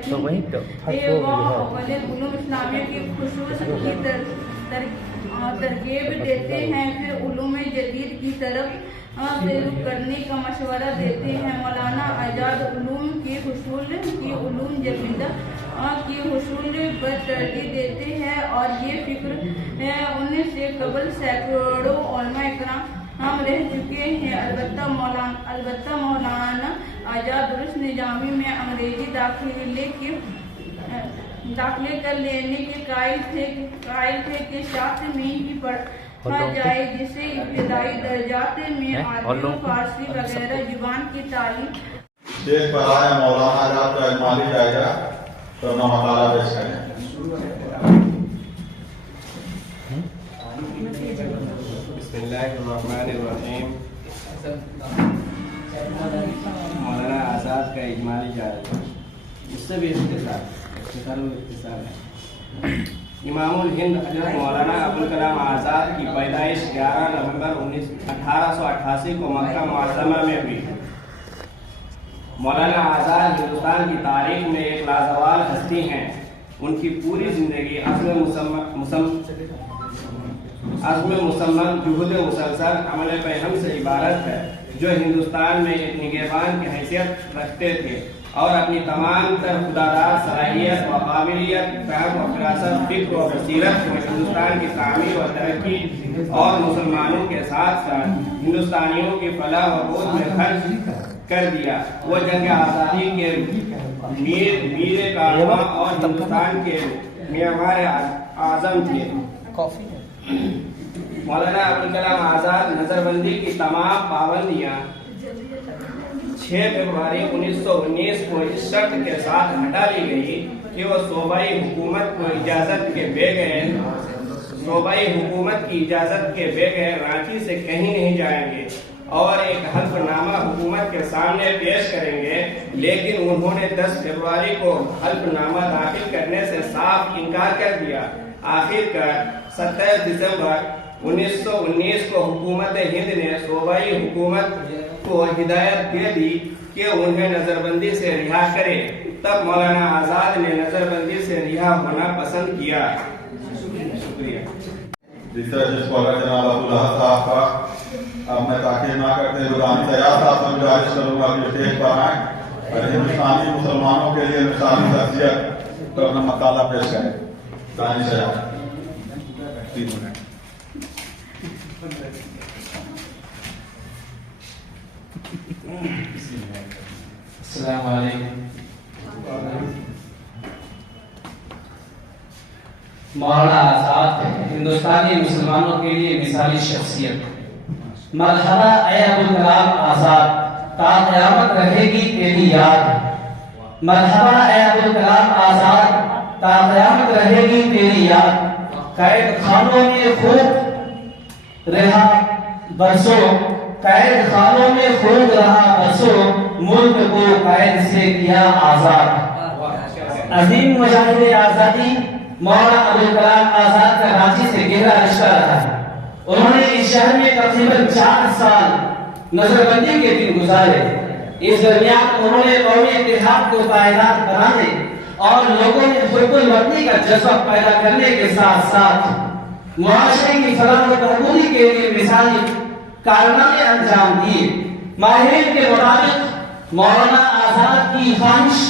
ترغیب دیتے ہیں، پھر علوم جدید کی طرف سے رخ کرنے کا مشورہ دیتے ہیں۔ مولانا آزاد علوم کے حصول کی علوم جدیدہ کے حصول پر ترجیح دیتے ہیں اور یہ فکر ان سے قبل سینکڑوں علماء کرام رہ چکے ہیں۔ البتہ مولانا آزاد درست نظامی میں انگریزی داخلے کر لینے کے قائل تھے کہ شاخ میں ہی پڑھا جائے، جسے ابتدائی درجات میں عربی، فارسی وغیرہ زبان کی تعلیم۔ دیکھ پر آئے مولانا آزاد کا اجمالی جائزہ تو اپنا مقالہ پیش کریں۔ بسم اللہ الرحمن الرحیم۔ مولانا آزاد کا اجمالی جائزہ، اس سے بھی اختصار ہے۔ امام الہند حضرت مولانا ابوالکلام آزاد کی پیدائش 11 نومبر 1888 کو مکہ معظمہ میں ہوئی۔ مولانا آزاد ہندوستان کی تاریخ میں ایک لازوال ہستی ہیں. ان کی پوری زندگی عزم مصمم جہد مسلسل عمل پیغام سے عبارت ہے، جو ہندوستان میں ایک نگہبان کی حیثیت رکھتے تھے اور اپنی تمام تر خداداد صلاحیت و قابلیت، فہم و فراست، فکر و بصیرت کو ہندوستان کی تعمیر و ترقی اور مسلمانوں کے ساتھ ساتھ ہندوستانیوں کی فلاح و بہبود میں خرچ کر دیا. وہ جنگ آزادی کے میر کارواں اور ہندوستان کے معمار اعظم تھے. مولانا ابوالکلام آزاد نظر بندی کی تمام پابندیاں 6 فروری 1919 کو اس شرط کے ساتھ ہٹا لی گئی کہ وہ صوبائی حکومت کی اجازت کے بغیر رانچی سے کہیں نہیں جائیں گے اور ایک حلف نامہ حکومت کے سامنے پیش کریں گے. لیکن انہوں نے 10 فروری کو حلف نامہ داخل کرنے سے صاف انکار کر دیا. آخر کار 27 دسمبر 1919 کو حکومت ہند نے صوبائی حکومت کو ہدایت دے دی کہ انہیں نظر بندی سے رہا کرے. تب مولانا آزاد نے نظر بندی سے رہا ہونا پسند کیا. شکریہ. تیسرا جس کو اگر جناب عبداللہ صاحب کا اب میں تاخیر نہ کرتے ہوئے دانی سیاح صاحب سے گزارش کروں گا کہ اسٹیج پر آئیں اور ہندوستانی مسلمانوں کے لیے مثالی شخصیت پر اپنا مقالہ پیش کریں. دانی سیاح 3 منٹ. السلام علیکم. مولانا آزاد ہندوستانی مسلمانوں کے لیے مثالی شخصیت. مرحبا اے ابوالکلام آزاد، تا قیامت رہے گی تیری یاد. مرحبا اے ابوالکلام آزاد، تا قیامت رہے گی تیری یاد. قید خانوں میں خوب رہا برسوں، قید خانوں میں خوب رہا برسوں، ملک کو قید سے کیا آزاد. عظیم مجاہد آزادی مولانا ابوالکلام آزاد کا رانچی سے گہرا رشتہ رہا ہے. انہوں نے اس شہر میں تقریباً 4 سال نظر بندی کے دن گزارے. اس درمیان انہوں نے قومی اتحاد کو پائیدار بنانے اور لوگوں میں حب الوطنی کا جذبہ پیدا کرنے کے ساتھ ساتھ معاشرے کی فلاح و بہبودی کے لیے مثالی کارنامے انجام دیے. ماہرین کے مطابق مولانا آزاد کی خواہش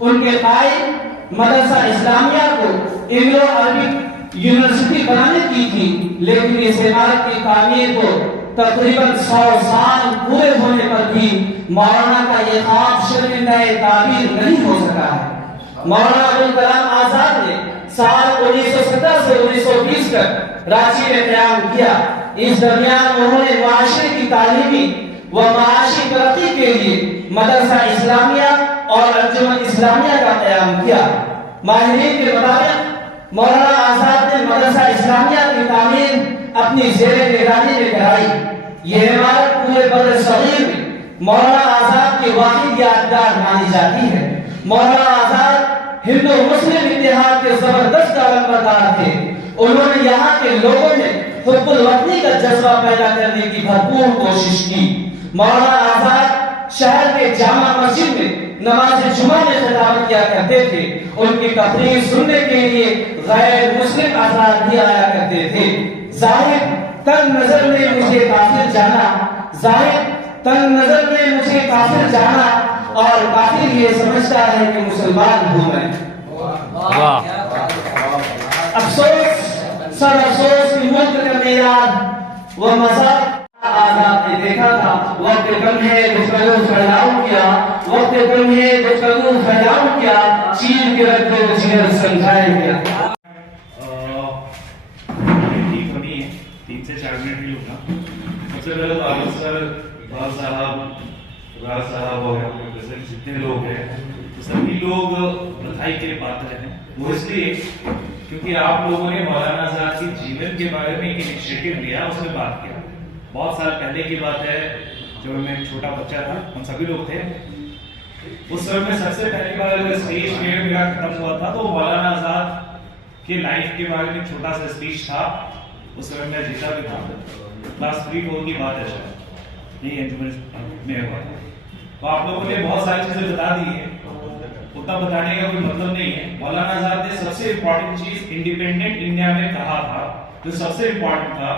ان کے قائد مدرسہ اسلامیہ کو انگلو عربک یونیورسٹی بنانے کی تھی، لیکن اس عمارت کی تعمیر کو تقریباً 100 سال پورے ہونے پر بھی مولانا کا یہ خواب شرمندہ تعبیر نہیں ہو سکا ہے. مولانا ابوالکلام آزاد نے سال 1917 سے 1920 تک رانچی میں قیام کیا. اس درمیان انہوں نے معاشرے کی تعلیمی و معاشی ترقی کے لیے مدرسہ اسلامیہ اور انجمن اسلامیہ کا قیام کیا. ماہرین کے مطابق مولانا آزاد نے مدرسہ اسلامیہ کی تعمیر اپنی زیر نگرانی میں کرائی. یہ عمارت پورے بر صغیر میں مولانا آزاد کی واحد یادگار مانی جاتی ہے. مولانا آزاد ہندو مسلم اتحاد کے زبردست علمبردار تھے. انہوں نے یہاں کے لوگوں میں حب الوطنی کا جذبہ پیدا کرنے کی بھرپور کوشش کی. مولانا آزاد شہر کے جامع مسجد میں نماز جمعہ میں خطابت کیا کرتے تھے. ان کی تقریر سننے کے لیے غیر مسلم افراد بھی آیا کرتے تھے. ظاہر تنگ نظر میں مجھے کافر جانا، ظاہر تنگ نظر میں مجھے کافر جانا اور کافر یہ سمجھتا ہے کہ مسلمان ہوں میں. افسوس سر افسوس کہ ملک کا میعاد وہ مذہب آزاد نے دیکھا تھا. وقت کم ہے گفتگو پھیلاؤ کیا، وقت کم ہے گفتگو پھیلاؤ کیا، چین کے رد کو جگر سمجھائے گیا. ٹھیک ہونی ہے 3 سے 4 منٹ ہی ہوگا. سب سے پہلے عالم سر، باز صاحب، راز صاحب اور جتنے لوگ ہیں سبھی لوگ بدھائی کے پاتر ہیں. وہ اس لیے کیونکہ آپ لوگوں نے مولانا آزاد کی جیون کے بارے میں ایک انیشیٹو لیا، اس میں بات کیا. بہت سال پہلے کی بات ہے جب میں چھوٹا بچہ تھا، ہم سبھی لوگ تھے. اس سمے میں سب سے پہلی بار اسپیچ میرا ختم ہوا تھا تو مولانا آزاد کے لائف کے بارے میں چھوٹا سا اسپیچ تھا. اس سمے میں جیتا بھی تھا. کلاس 3 4 کی بات ہے شاید، یہی انجمن میں ہوا تھا. तो आप लोगों ने बहुत सारी चीजें बता दी है, उतना बताने का कोई मतलब नहीं है। मौलाना आजाद ने सबसे इंपॉर्टेंट चीज इंडिपेंडेंट इंडिया में कहा था, जो सबसे इंपॉर्टेंट था,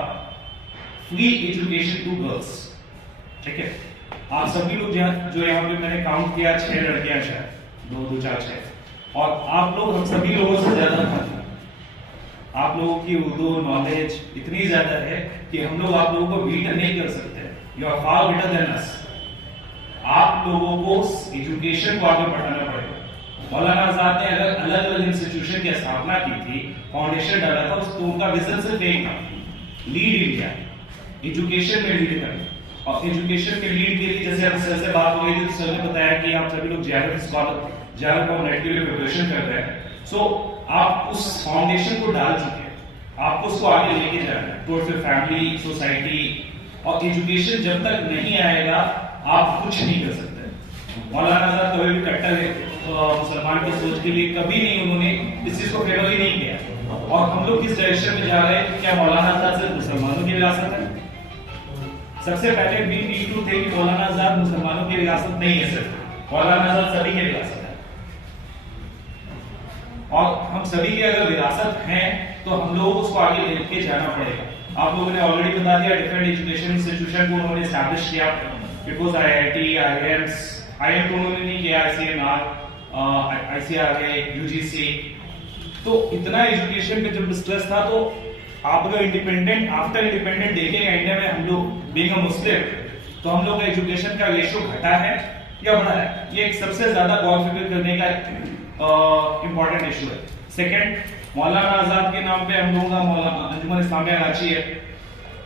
फ्री एजुकेशन टू गर्ल्स। ठीक है, आप सभी लोग जो यहाँ पे मैंने काउंट किया 6 लड़कियां, शायद 2 2 4 6, और आप लोग हम सभी लोगों से ज्यादा खाते। आप लोगों की उर्दू नॉलेज इतनी ज्यादा है कि हम लोग आप लोगों को बीट नहीं कर सकते। You are far better than us. आप लोगों को एजुकेशन को आगे बढ़ाना पड़ेगा। मौलाना आजाद ने अगर अलग अलग इंस्टीट्यूशन की स्थापना की थी, फाउंडेशन डाला था, उसको उनका विजन सिर्फ एक था, लीड इंडिया, एजुकेशन में लीड करना। और एजुकेशन के लीड के लिए जैसे हम सर से बात हो गई थी, तो सर ने बताया कि आप सभी लोग जेआरएफ स्कॉलर, जेआरएफ और नेट के लिए प्रिपरेशन कर रहे हैं। सो आप उस फाउंडेशन को डाल चुके हैं, आपको उसको आगे लेके जाना है टुवर्ड्स फैमिली, सोसाइटी। और एजुकेशन जब तक नहीं आएगा आप कुछ नहीं कर सकते। मौलाना आजाद कभी भी कट्टर मुसलमान की सोच के लिए कभी नहीं, उन्होंने इस चीज को फेवर ही नहीं किया। और हम लोग किस डायरेक्शन में जा रहे हैं? क्या मौलाना आजाद सिर्फ मुसलमानों की विरासत है? सबसे पहले we need to think Maulana Azad मुसलमानों की विरासत नहीं है, सिर्फ मौलाना आजाद सभी की विरासत है। और हम सभी की अगर विरासत है तो हम लोग उसको आगे लेके जाना पड़ेगा। आप लोगों ने ऑलरेडी बता दिया, डिफरेंट एजुकेशन इंस्टीट्यूशन को उन्होंने एस्टैब्लिश किया। It was IIT, AIIMS, IIM तो उन्होंने नहीं किया, आईसीएमआर, आईसीआरए, यूजीसी। तो इतना एजुकेशन पे जब स्ट्रेस था, तो आप अगर इंडिपेंडेंट, आफ्टर इंडिपेंडेंट देखेंगे इंडिया में, हम लोग बीइंग अ मुस्लिम, तो हम लोग का एजुकेशन का रेशियो घटा है या बढ़ा है? ये एक सबसे ज्यादा गौर फिक्र करने का इंपॉर्टेंट इशू है। सेकंड, मौलाना आजाद के नाम पे हम लोगों का मौलाना अंजुमन इस्लामिया कराची है।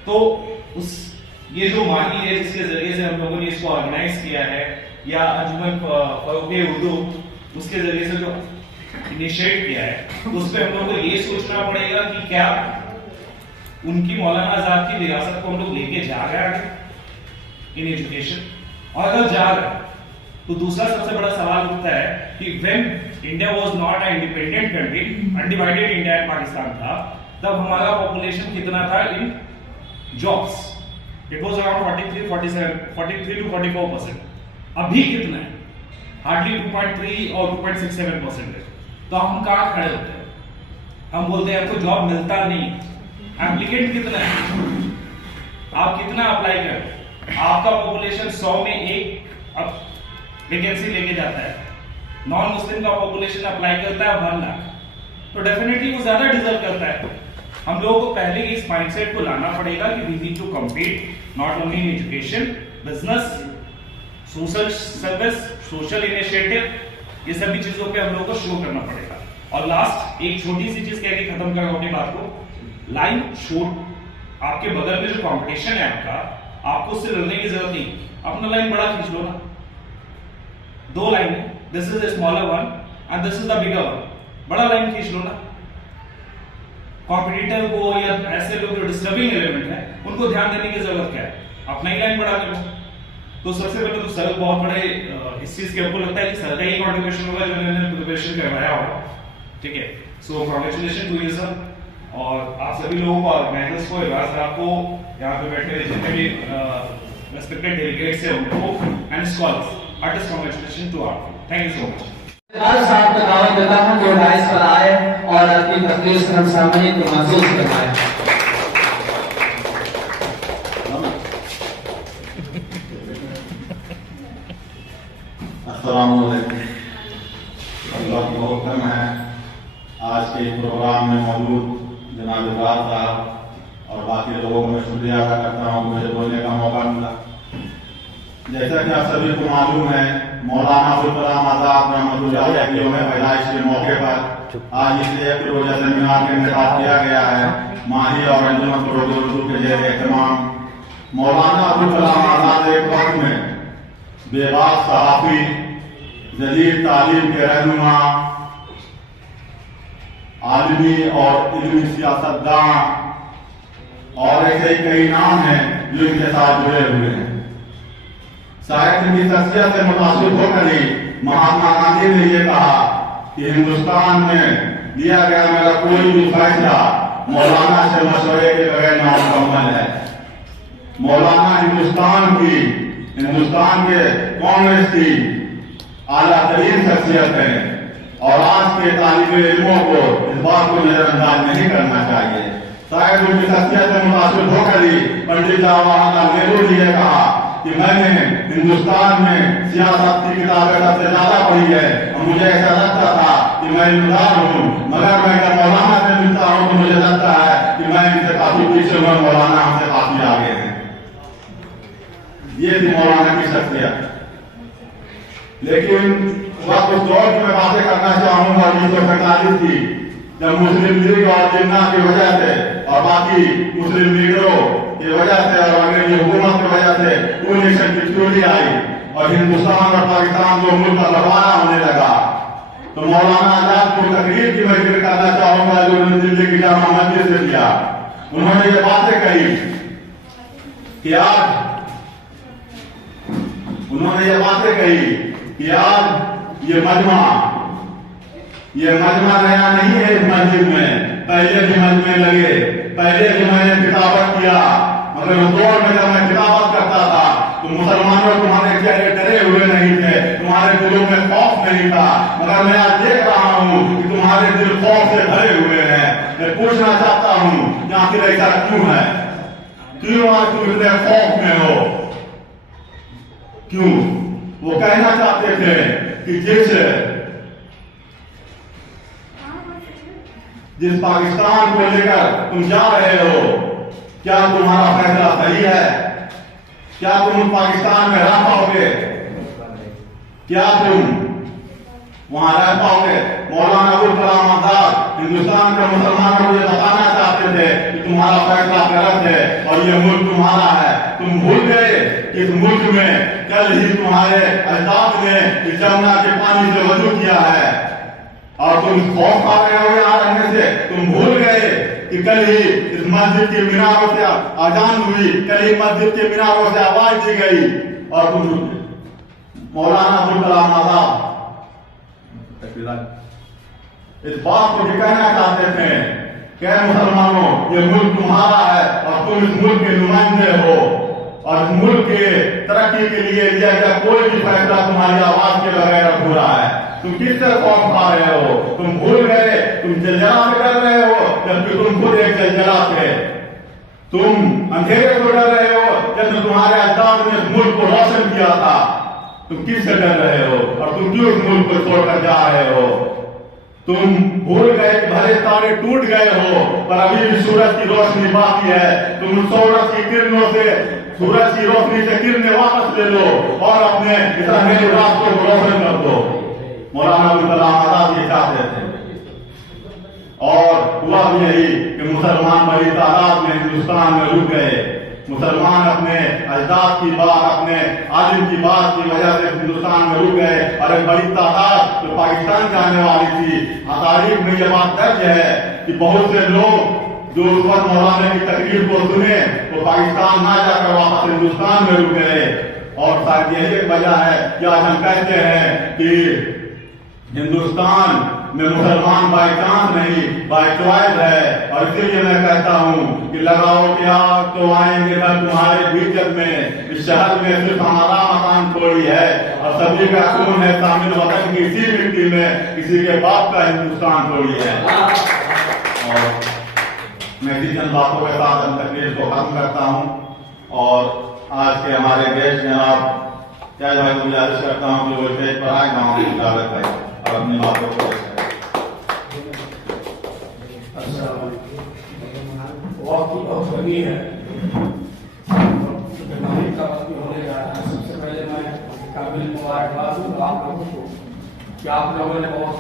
तो उस ये जो माही है जिसके जरिए से हम लोगों ने इसको ऑर्गेनाइज किया है, या अंजुमन फरोग उर्दू, उसके जरिए से जो इनिशिएट किया है, उस पे हम लोग को ये सोचना पड़ेगा कि क्या उनकी मौलाना आजाद की विरासत को हम लोग लेके जा रहे हैं इन एजुकेशन। और अगर जा रहे हैं तो दूसरा सबसे बड़ा सवाल उठता है कि when India was not a independent country, undivided India and Pakistan था, तब हमारा पॉपुलेशन कितना था in jobs? It was around 43 to 44%। अभी कितना है? हार्डली 2.3 और 2.67% है। तो हम कहां खड़े होते हैं? हम बोलते हैं आपको जॉब मिलता नहीं। एप्लीकेंट कितना है? आप कितना अप्लाई करें? आपका पॉपुलेशन 100 में 1 वैकेंसी लेके जाता है, नॉन मुस्लिम का पॉपुलेशन अप्लाई करता है 1 लाख, तो डेफिनेटली वो ज्यादा डिजर्व करता है। हम लोगों को पहले इस माइंडसेट को लाना पड़ेगा कि we need to compete not only in education, business, social service, social initiative, ये सभी चीजों पे हम लोगों को शो करना पड़ेगा। और लास्ट एक छोटी सी चीज कह के खत्म करो अपनी बात को, लाइन शॉर्ट। आपके बगल में जो कंपटीशन है आपका, आपको उससे लड़ने की जरूरत नहीं, अपना लाइन बड़ा खींच लो ना। 2 line, this is the smaller one and this is the bigger one, बड़ा लाइन खींच लो ना। कॉम्पिटिटर को या ऐसे लोग जो डिस्टर्बिंग एलिमेंट है, उनको ध्यान देने की जरूरत क्या है? अपना ही लाइन बढ़ा लो। तो सबसे पहले तो सर बहुत बड़े इस चीज के आपको लगता है कि सर का ही कॉन्ट्रीब्यूशन होगा जो इन्होंने प्रिपरेशन करवाया होगा। ठीक है, सो कांग्रेचुलेशन टू यू सर, और आप सभी लोगों को, ऑर्गेनाइजर्स को, इबाज आपको, यहाँ पे बैठे हुए जितने भी रेस्पेक्टेड डेलीगेट्स हैं उनको, and scholars, heartiest congratulation to all. Thank you so much. साहब को दावत देता हूं कि डाइस पर आए और अपनी तकरीर से हम सामने को महसूस करवाएं। अस्सलाम वालेकुम। अल्लाह की हुक्म है, आज के प्रोग्राम में मौजूद जनाब इकबाल साहब और बाकी लोगों को मैं शुक्रिया अदा करता हूँ मुझे बोलने का मौका मिला। जैसा कि आप सभी को मालूम है, मौलाना अबुल कलाम आजाद रहमतुल्लाह अलैह की यौम पैदाइश के मौके पर आज इसलिए एक रोजा सेमिनार का इंतखाब किया गया है, माही और अंजुमन फरोग उर्दू के ज़ेर एहतमाम। मौलाना अबुल कलाम आजाद एक वक्त में बेबाक सहाफ़ी, जदीद तालीम के रहनुमा, आलमी और इल्मी सियासतदान और ऐसे कई नाम हैं जो इनके साथ जुड़े हुए हैं। शायद इनकी शख्सियत से मुतासिर होकर ही महात्मा गांधी ने यह कहा कि हिंदुस्तान में लिया गया मेरा कोई भी फैसला मौलाना से मशवरे के बगैर नामुकम्मल है। मौलाना हिंदुस्तान की हिंदुस्तान के कांग्रेस की आला तरीन शख्सियत है और आज के तालिब इल्मों को इस बात को नजरअंदाज नहीं करना चाहिए। शायद उनकी शख्सियत से मुतासिर होकर ही पंडित जवाहरलाल नेहरू जी ने कहा कि मैंने हिंदुस्तान में सियासत की किताबें सबसे ज्यादा पढ़ी है और मुझे ऐसा लगता था कि मैं इंतजार हूँ, मगर मैं जब मौलाना से मिलता हूँ तो मुझे लगता है कि मैं इनसे काफी पीछे हूँ, मौलाना हमसे काफी आगे हैं। ये थी मौलाना की शख्सियत। लेकिन वक्त उस दौर की मैं बातें करना चाहूंगा 1945 की, जब मुस्लिम लीग और जिन्ना की वजह से और बाकी मुस्लिम लीडरों की वजह से और अंग्रेजी हुकूमत की वजह से पूरी नेशन की चोरी आई और हिंदुस्तान और पाकिस्तान दो मुल्क का बंटवारा होने लगा। तो मौलाना आजाद को तकरीर की मैं जिक्र करना चाहूंगा जो उन्होंने दिल्ली की जामा मस्जिद से किया। उन्होंने ये बातें कही कि आज ये मजमा नया नहीं है इस मस्जिद में, पहले भी मजमे लगे, पहले भी मैंने खिताबत किया, मगर उस दौर में जब मैं खिताबत करता था तो मुसलमानों तुम्हारे चेहरे डरे हुए नहीं थे, तुम्हारे दिलों में खौफ नहीं था, मगर मैं आज देख रहा हूँ कि तुम्हारे दिल खौफ से भरे हुए हैं। मैं पूछना चाहता हूँ कि आखिर ऐसा क्यों है? क्यों आज तुम इतने खौफ में हो? क्यों? वो कहना चाहते थे कि जिस पाकिस्तान को लेकर तुम जा रहे हो, क्या तुम्हारा फैसला सही है? क्या तुम पाकिस्तान में रह पाओगे? क्या तुम वहां रह पाओगे? मौलाना अबुल कलाम आजाद हिंदुस्तान के मुसलमानों को ये बताना चाहते थे कि तुम्हारा फैसला गलत है और ये मुल्क तुम्हारा है। तुम भूल गए कि इस मुल्क में कल ही तुम्हारे अजदाद ने इस जमुना के पानी से वजू किया है और तुम खौफ खा रहे हो यहाँ रहने से। तुम भूल गए कि कल ही इस मस्जिद के मीनारों से आजान हुई, कल ही मस्जिद के मीनारों से आवाज दी गई और तुम मौलाना अबुल कलाम आजाद इस बात को भी कहना चाहते थे कि मुसलमानों ये मुल्क तुम्हारा है और तुम इस मुल्क के नुमाइंदे हो और इस मुल्क के तरक्की के लिए लिया गया कोई भी फैसला तुम्हारी आवाज के बगैर अधूरा है। तुम किससे खौफ खा रहे हो? तुम भूल गए तुम जलजला में डर रहे हो जबकि तुम खुद एक जलजला थे। तुम अंधेरे को डर रहे हो जब तुम्हारे अजदाद ने इस मुल्क को रोशन किया था। तुम किससे डर रहे हो और तुम क्यों इस मुल्क को छोड़कर जा रहे हो? तुम भूल गए कि भले तारे टूट गए हो पर अभी भी सूरज की रोशनी बाकी है। तुम सूरज की किरणों से सूरज की रोशनी से किरणें वापस ले लो और अपने इस अंधेरे रास्तों को रोशन कर दो। मौलाना अबुल कलाम आजाद ये चाहते थे और हुआ भी यही कि मुसलमान बड़ी तादाद में हिंदुस्तान में रुक गए। मुसलमान अपने अजदाद की बात, अपने आलिम की बात की वजह से हिंदुस्तान में रुक गए और एक बड़ी तादाद जो पाकिस्तान जाने वाली थी। तारीख में यह बात दर्ज है कि बहुत से लोग जो उस वक्त मौलाना की तकरीर को सुने वो पाकिस्तान ना जाकर वापस हिंदुस्तान में रुक गए। और शायद यही एक वजह है कि आज हम कहते हैं कि हिंदुस्तान में मुसलमान बाय चांस नहीं बाय चॉइस है। और इसीलिए मैं कहता हूँ कि लगाओ कि आप तो आएंगे ना तुम्हारे बीचक में, इस शहर में सिर्फ हमारा मकान थोड़ी है और सभी का खून है शामिल वतन की इसी मिट्टी में, किसी के बाप का हिंदुस्तान थोड़ी है। और मैं इसी चंद बातों के साथ तकरीर को खत्म करता हूँ और आज के हमारे गेस्ट जनाब क्या भाई को गुजारिश करता हूँ कि वो स्टेज पर आए, गाँव की इजाजत है और अपनी बातों को बहुत कमी है का वक्त होने जा रहा है। सबसे पहले मैं काबिल मुबारकबाद दूँ आप लोगों को कि आप लोगों ने बहुत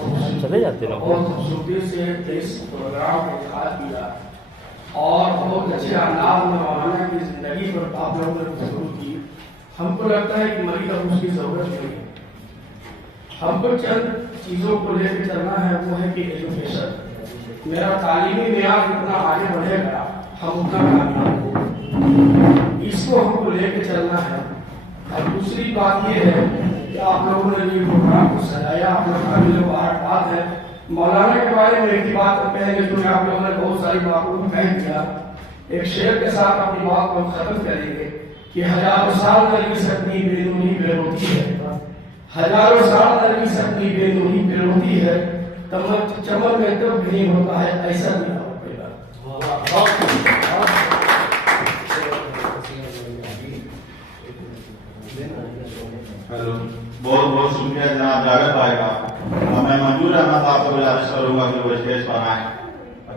खूबसूरती से इस प्रोग्राम का इख्तियार किया और बहुत अच्छे अंदाज में मौलाना की जिंदगी पर आप लोगों ने गुफ्तगू की। हमको लगता है कि मरी तक उसकी जरूरत नहीं है। हमको चंद चीजों को लेकर चलना है, वो है कि एजुकेशन। मेरा तालीमी मेयार जितना आगे बढ़ेगा हम उतना कामयाब होंगे, इसको हमको लेकर चलना है। और दूसरी बात ये है कि आप लोगों ने ये प्रोग्राम को सजाया, आप लोग काबिल मुबारकबाद है। मौलाना के बारे में एक ही बात कहेंगे जो आप लोगों ने बहुत सारी बातों को कह दिया। एक शेर के साथ अपनी बात को खत्म करेंगे کہ ہزاروں سال نرمی سکنی بے نوری بے روتی ہے، ہزاروں سال نرمی سکنی بے نوری بے روتی ہے، چمن میں تب نہیں ہوتا ہے ایسا بھی نہ ہو پیدا۔ بہت بہت شکریہ جناب جاوید بھائی کا، اور میں منظور احمد صاحب سے گزارش کروں گا کہ وہ اسٹیج پر آئیں،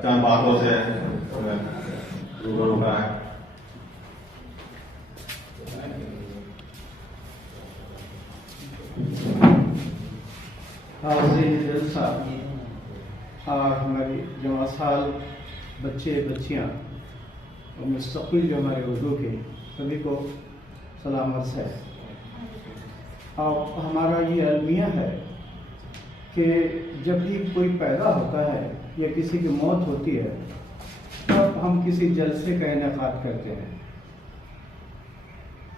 چند باتوں سے روبرو کرائیں۔ حاضرین جلسہ اور ہماری جمع سال بچے بچیاں اور مستقبل جو ہمارے اردو کے سبھی کو سلام عرض ہے۔ اور ہمارا یہ المیہ ہے کہ جب بھی کوئی پیدا ہوتا ہے یا کسی کی موت ہوتی ہے تب ہم کسی جلسے کا انعقاد کرتے ہیں،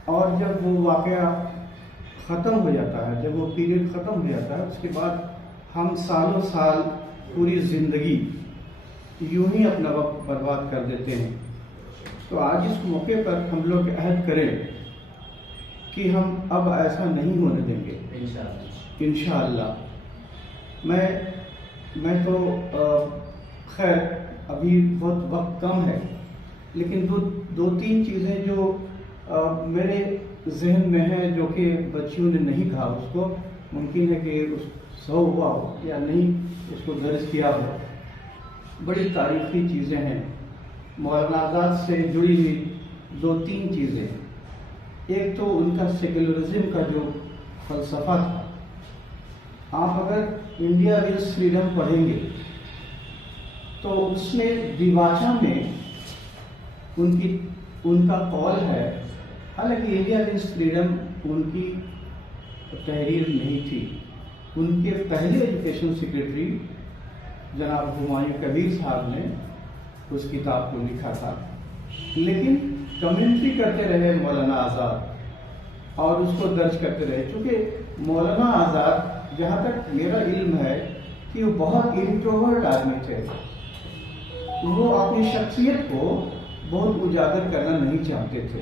اور جب وہ واقعہ ختم ہو جاتا ہے، جب وہ پیریڈ ختم ہو جاتا ہے، اس کے بعد ہم سالوں سال پوری زندگی یوں ہی اپنا وقت برباد کر دیتے ہیں۔ تو آج اس موقع پر ہم لوگ عہد کریں کہ ہم اب ایسا نہیں ہونے دیں گے انشاءاللہ۔ میں تو خیر ابھی بہت وقت کم ہے، لیکن دو تین چیزیں جو میرے ذہن میں ہیں جو کہ بچیوں نے نہیں کہا، اس کو ممکن ہے کہ سو ہوا ہو یا نہیں اس کو درج کیا ہو۔ بڑی تاریخی چیزیں ہیں، مولانا آزاد سے جڑی ہوئی دو تین چیزیں۔ ایک تو ان کا سیکولرزم کا جو فلسفہ تھا، آپ اگر انڈیا ونس فریڈم پڑھیں گے تو اس میں دیباچہ میں ان کا قول ہے، حالانکہ انڈیا ونس فریڈم ان کی تحریر نہیں تھی، ان کے پہلے ایجوکیشن سیکریٹری جناب ہمایوں کبیر صاحب نے اس کتاب کو لکھا تھا، لیکن کمنٹری کرتے رہے مولانا آزاد اور اس کو درج کرتے رہے۔ چونکہ مولانا آزاد جہاں تک میرا علم ہے کہ وہ بہت انٹروورٹ آدمی تھے، وہ اپنی شخصیت کو بہت اجاگر کرنا نہیں چاہتے تھے،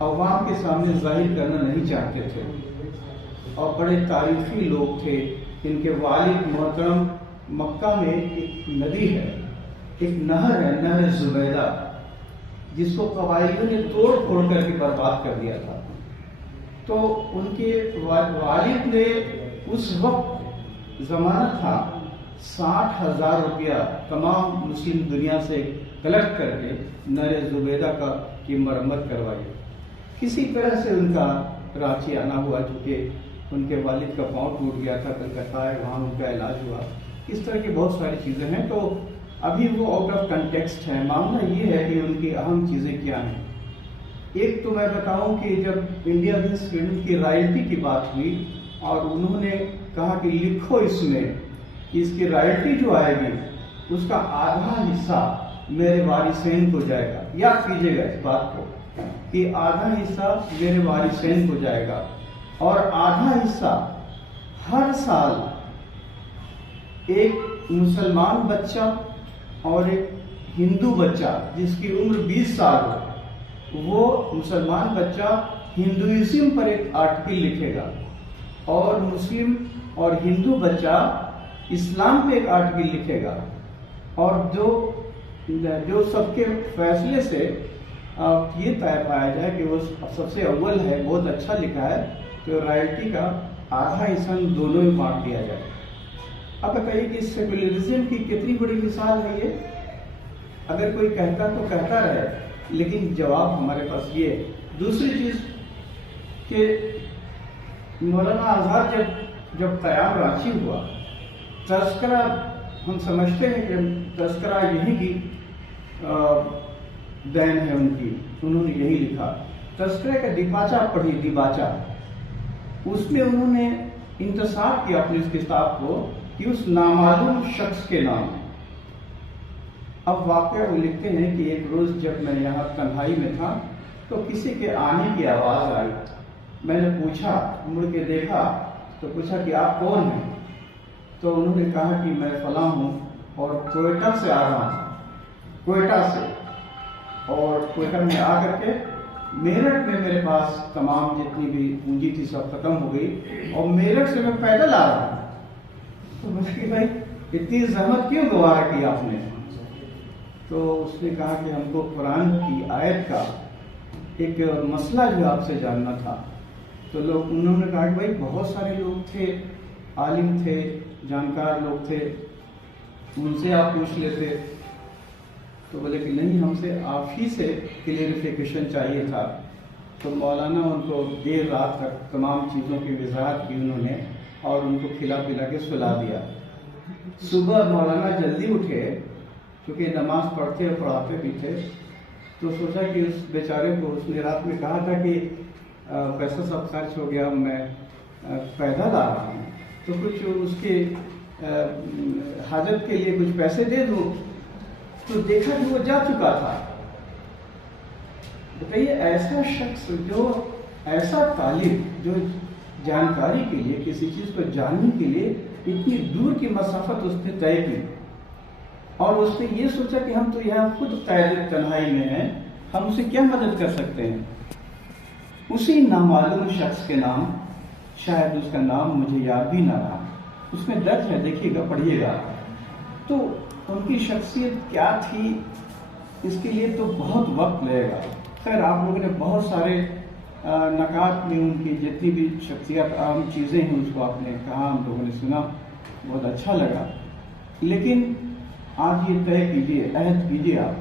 عوام کے سامنے ظاہر کرنا نہیں چاہتے تھے، اور بڑے تاریخی لوگ تھے۔ ان کے والد محترم مکہ میں ایک ندی ہے، ایک نہر ہے، نہر زبیدہ، جس کو قبائلیوں نے توڑ پھوڑ کر کے برباد کر دیا تھا۔ تو ان کے والد نے اس وقت زمانہ تھا 60,000 روپیہ تمام مسلم دنیا سے کلیکٹ کر کے نہر زبیدہ کی مرمت کروائی۔ کسی طرح سے ان کا کراچی آنا ہوا، چونکہ ان کے والد کا پاؤں ٹوٹ گیا تھا، کلکتہ ہے، وہاں ان کا علاج ہوا۔ اس طرح کی بہت ساری چیزیں ہیں، تو ابھی وہ آؤٹ آف کنٹیکسٹ ہے۔ معاملہ یہ ہے کہ ان کی اہم چیزیں کیا ہیں۔ ایک تو میں بتاؤں کہ جب انڈیا ونس فریڈم کی رائلٹی کی بات ہوئی اور انہوں نے کہا کہ لکھو اس میں کہ اس کی رائلٹی جو آئے گی اس کا آدھا حصہ میرے وارثین کو جائے گا، یاد کیجیے گا اس بات کو کہ آدھا حصہ میرے وارثین کو جائے گا، اور آدھا حصہ ہر سال ایک مسلمان بچہ اور ایک ہندو بچہ جس کی عمر 20 سال ہو، وہ مسلمان بچہ ہندوازم پر ایک آرٹیکل لکھے گا، اور مسلم اور ہندو بچہ اسلام پہ ایک آرٹیکل لکھے گا، اور جو سب کے فیصلے سے یہ طے پایا جائے کہ وہ سب سے اول ہے، بہت اچھا لکھا ہے، تو رائلٹی کا آدھا حصہ دونوں میں بانٹ دیا جائے۔ اب بتائیے کہ سیکولرزم کی کتنی بڑی مثال ہے یہ، اگر کوئی کہتا تو کہتا رہے، لیکن جواب ہمارے پاس یہ ہے۔ دوسری چیز کہ مولانا آزاد جب قیام رانچی ہوا، تذکرہ ہم سمجھتے ہیں کہ تذکرہ یہی کی دین ہے ان کی، انہوں نے یہی لکھا۔ تذکرہ کا دیباچہ پڑھی، دیباچہ، اس میں انہوں نے انتصاب کیا اپنی اس کتاب کو کہ اس نامعلوم شخص کے نام۔ اب واقعہ وہ لکھتے ہیں کہ ایک روز جب میں یہاں تنہائی میں تھا تو کسی کے آنے کی آواز آئی، میں نے پوچھا، مڑ کے دیکھا تو پوچھا کہ آپ کون ہیں؟ تو انہوں نے کہا کہ میں فلاں ہوں اور کوئٹہ سے آ رہا ہوں، کوئٹہ سے، اور کوئٹہ میں آ کر کے मेरठ में मेरे पास तमाम जितनी भी पूंजी थी सब खत्म हो गई और मेरठ से मैं पैदल आ रहा हूँ। तो बोला कि भाई इतनी जहमत क्यों गवार की आपने? तो उसने कहा कि हमको कुरान की आयत का एक मसला जो आपसे जानना था। तो लोग उन्होंने कहा कि भाई बहुत सारे लोग थे, आलिम थे, जानकार लोग थे, उनसे आप पूछ लेते। तो बोले कि नहीं, हमसे आप ही से क्लियरिफिकेशन चाहिए था। तो मौलाना उनको देर रात तक तमाम चीज़ों की वजाहत की उन्होंने और उनको खिला पिला के सुला दिया। सुबह मौलाना जल्दी उठे क्योंकि नमाज पढ़ते और पढ़ाते भी थे। तो सोचा कि उस बेचारे को उसने रात में कहा था कि पैसा सब खर्च हो गया, मैं पैदल आ रहा हूँ, तो कुछ उसके हाजत के लिए कुछ पैसे दे दूँ। तो देखा कि वो जा चुका था। बताइए, ऐसा शख्स जो ऐसा तालिब जो जानकारी के लिए, किसी चीज़ को जानने के लिए इतनी दूर की मसाफत उसने तय की और उसने ये सोचा कि हम तो यहाँ खुद कैद तन्हाई में हैं, हम उसे क्या मदद कर सकते हैं। उसी नामालूम शख्स के नाम, शायद उसका नाम मुझे याद भी ना रहा, उसमें दर्ज है, देखिएगा, पढ़िएगा। तो उनकी शख्सियत क्या थी, इसके लिए तो बहुत वक्त लगेगा। खैर, आप लोगों ने बहुत सारे नकात में उनकी जितनी भी शख्सियत, आम चीज़ें हैं, उसको आपने कहा, हम लोगों ने सुना, बहुत अच्छा लगा। लेकिन आज ये तय कीजिए, अहद कीजिए आप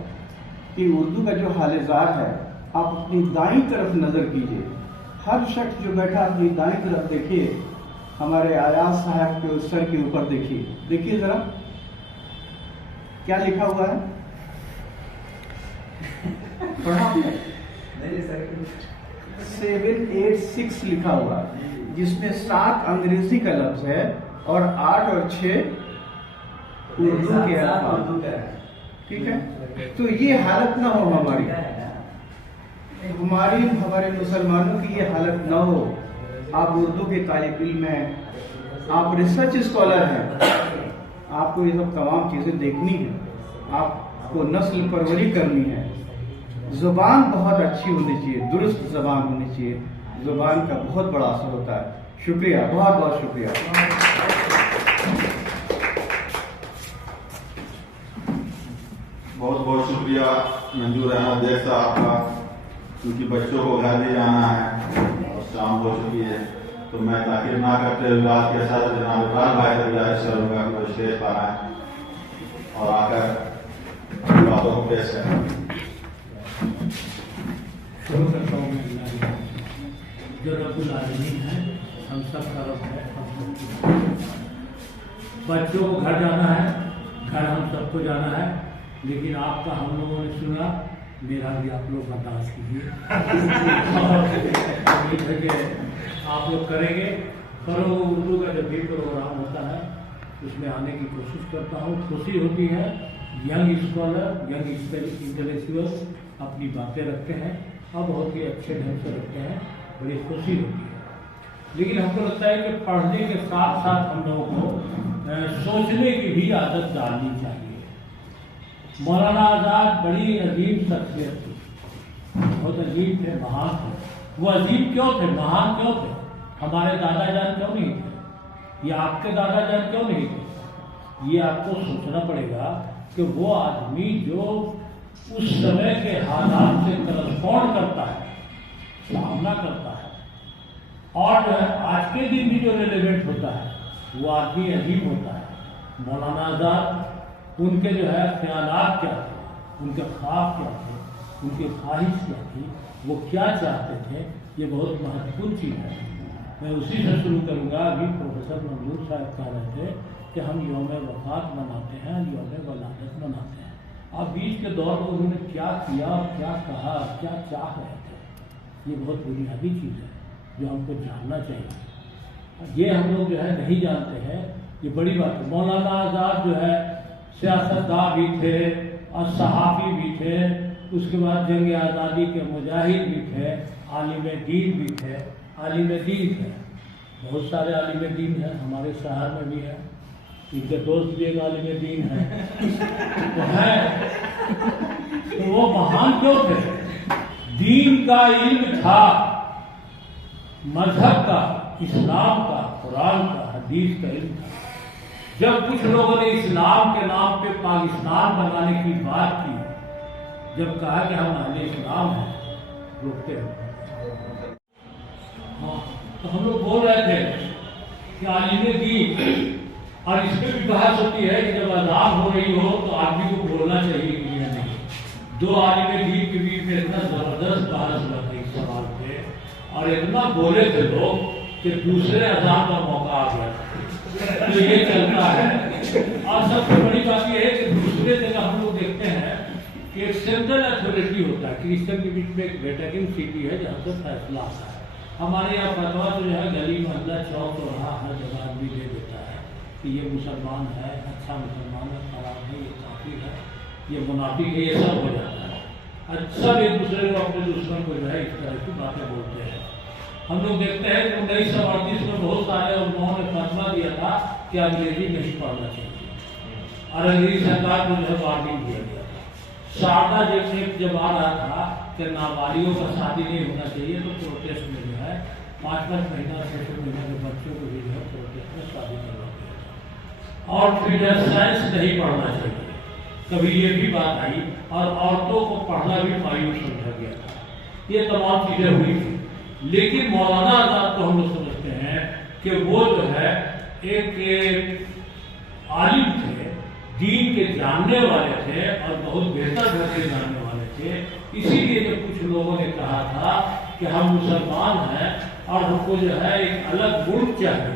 कि उर्दू का जो हालेजार है, आप अपनी दाईं तरफ नज़र कीजिए। हर शख्स जो बैठा अपनी दाईं तरफ देखिए, हमारे आयाज साहब के उस सर के ऊपर देखिए, देखिए ज़रा क्या लिखा हुआ है। पढ़ा 786 लिखा हुआ है, जिसमें 7 अंग्रेजी का लफ्ज है और 8 और 6 उर्दू के अल्फाज। ठीक है, तो ये हालत ना हो हमारे मुसलमानों की ये हालत ना हो। आप उर्दू के तालिब इल्म हैं, आप रिसर्च स्कॉलर हैं, आपको ये सब तमाम चीज़ें देखनी है, आपको नस्ल परवरी करनी है। ज़ुबान बहुत अच्छी होनी चाहिए, दुरुस्त ज़बान होनी चाहिए, ज़ुबान का बहुत बड़ा असर होता है। शुक्रिया, बहुत बहुत शुक्रिया। बहुत बहुत शुक्रिया मंजूर अहमद देख साहब का, क्योंकि बच्चों को घर भी जाना है और शाम हो चुकी है। तो मैं ताकीर ना करते हुए आज के साथ जनाब इकरार भाई से गुजारिश करूँगा कि वो स्टेज पर आए और आकर बातों को पेश करें। शुरू करता हूँ मैं, जो रब्बुल आलमीन है, हम सब का रब है, हम सब। बच्चों को घर जाना है, घर हम सबको जाना है, लेकिन आपका हम लोगों ने सुना, मेरा भी आप लोग बर्दाश्त कीजिए। उम्मीद है कि आप लोग करेंगे। फरोग उर्दू का जब भी प्रोग्राम होता है उसमें आने की कोशिश करता हूँ। खुशी होती है, यंग स्कॉलर, यंग इंटेलेक्चुअल्स अपनी बातें रखते हैं और बहुत ही अच्छे ढंग से रखते हैं, बड़ी खुशी होती है। लेकिन हमको लगता है कि पढ़ने के साथ साथ हम लोगों को सोचने की भी आदत डालनी चाहिए। मौलाना आज़ाद बड़ी अजीब शख्सियत थी, बहुत अजीब थे, महान थे। वो अजीब क्यों थे, महान क्यों थे? हमारे दादा जान क्यों नहीं थे? या आपके दादा जान क्यों नहीं थे? ये आपको सोचना पड़ेगा कि वो आदमी जो उस समय के हालात से करस्पॉन्ड करता है, सामना करता है, और जो है आज के दिन भी जो रिलेवेंट होता है, वो आदमी अजीब होता है। मौलाना आज़ाद, उनके जो है ख्यालात क्या थे, उनके ख्वाब क्या थे, उनकी ख्वाहिश क्या थी, वो क्या चाहते थे, ये बहुत महत्वपूर्ण चीज़ है। मैं उसी से शुरू करूँगा। अभी प्रोफेसर मंजूर साहब कह रहे थे कि हम यौम वफ़ात मनाते हैं, यौम वलादत मनाते हैं। अब बीच के दौर में उन्होंने क्या किया, क्या कहा, क्या चाह रहे थे, ये बहुत बुनियादी चीज़ है जो हमको जानना चाहिए। ये हम लोग जो है नहीं जानते हैं, ये बड़ी बात है। मौलाना आज़ाद जो है सियासतदान भी थे और सहाफ़ी भी थे, उसके बाद जंग आज़ादी के मुजाहिद भी थे, आलिम दीन भी थे। आलिम दीन थे, बहुत सारे आलिम दीन हैं, हमारे शहर में भी है, इनके दोस्त भी एक आलिम दीन है। तो वो महान क्यों थे? دین کا علم تھا، مذہب کا، اسلام کا، قرآن کا، حدیث کا علم تھا۔ جب کچھ لوگوں نے اسلام کے نام پہ پاکستان بنانے کی بات کی، جب کہا کہ ہم اہل اسلام ہیں، روکتے ہیں۔ ہاں تو ہم لوگ بول رہے تھے کہ عالم دین، اور اس پہ بھی بحث ہوتی ہے کہ جب اذان ہو رہی ہو تو آدمی کو بولنا چاہیے کہ یا نہیں۔ دو عالم دین کے بیچ میں اتنا زبردست بحث ہوا تھا اس سوال پہ، اور اتنا بولے تھے لوگ کہ دوسرے اذان کا موقع آ گیا تو یہ چلتا ہے۔ اور سب سے بڑی بات یہ ہے کہ دوسرے جگہ ہم لوگ دیکھتے ہیں کہ ایک سینٹرل اتھارٹی ہوتا ہے، کرسچن کے بیچ میں ایک ویٹیکن سٹی ہے جہاں سے فیصلہ آتا ہے۔ ہمارے یہاں فتویٰ تو جو ہے گلی محلہ چوک چوراہا ہر جگہ آدمی دے دیتا ہے کہ یہ مسلمان ہے، اچھا مسلمان ہے، خراب ہے، یہ کافر ہے، یہ منافق ہے، یہ سب ہو جاتا ہے۔ سب ایک دوسرے کو اپنے دشمن کو جو ہے اس طرح کی باتیں بولتے ہیں۔ ہم لوگ دیکھتے ہیں کہ 1938 میں بہت سارے علماؤں نے فتویٰ دیا تھا کہ انگریزی نہیں پڑھنا چاہیے، اور انگریزی سرکار کو جو ہے وارننگ دیا گیا تھا۔ شاردا جب آ رہا تھا کہ نابالغوں کا شادی نہیں ہونا چاہیے تو پروٹیسٹ میں جو ہے 5-5 مہینہ 6 مہینہ کے بچوں کو بھی جو ہے پروٹیسٹ میں شادی کروا دیا تھا۔ اور پھر سائنس نہیں پڑھنا چاہیے، کبھی یہ بھی بات آئی، اور عورتوں کو پڑھنا بھی مایوس سمجھا گیا تھا۔ یہ تمام چیزیں ہوئی تھی، لیکن مولانا آزاد کو ہم لوگ سمجھتے ہیں کہ وہ جو ہے ایک عالم تھے، دین کے جاننے والے تھے، اور بہت بہتر گھر کے جاننے والے تھے۔ اسی لیے جب کچھ لوگوں نے کہا تھا کہ ہم مسلمان ہیں اور ہم کو جو ہے ایک الگ ملک چاہیے،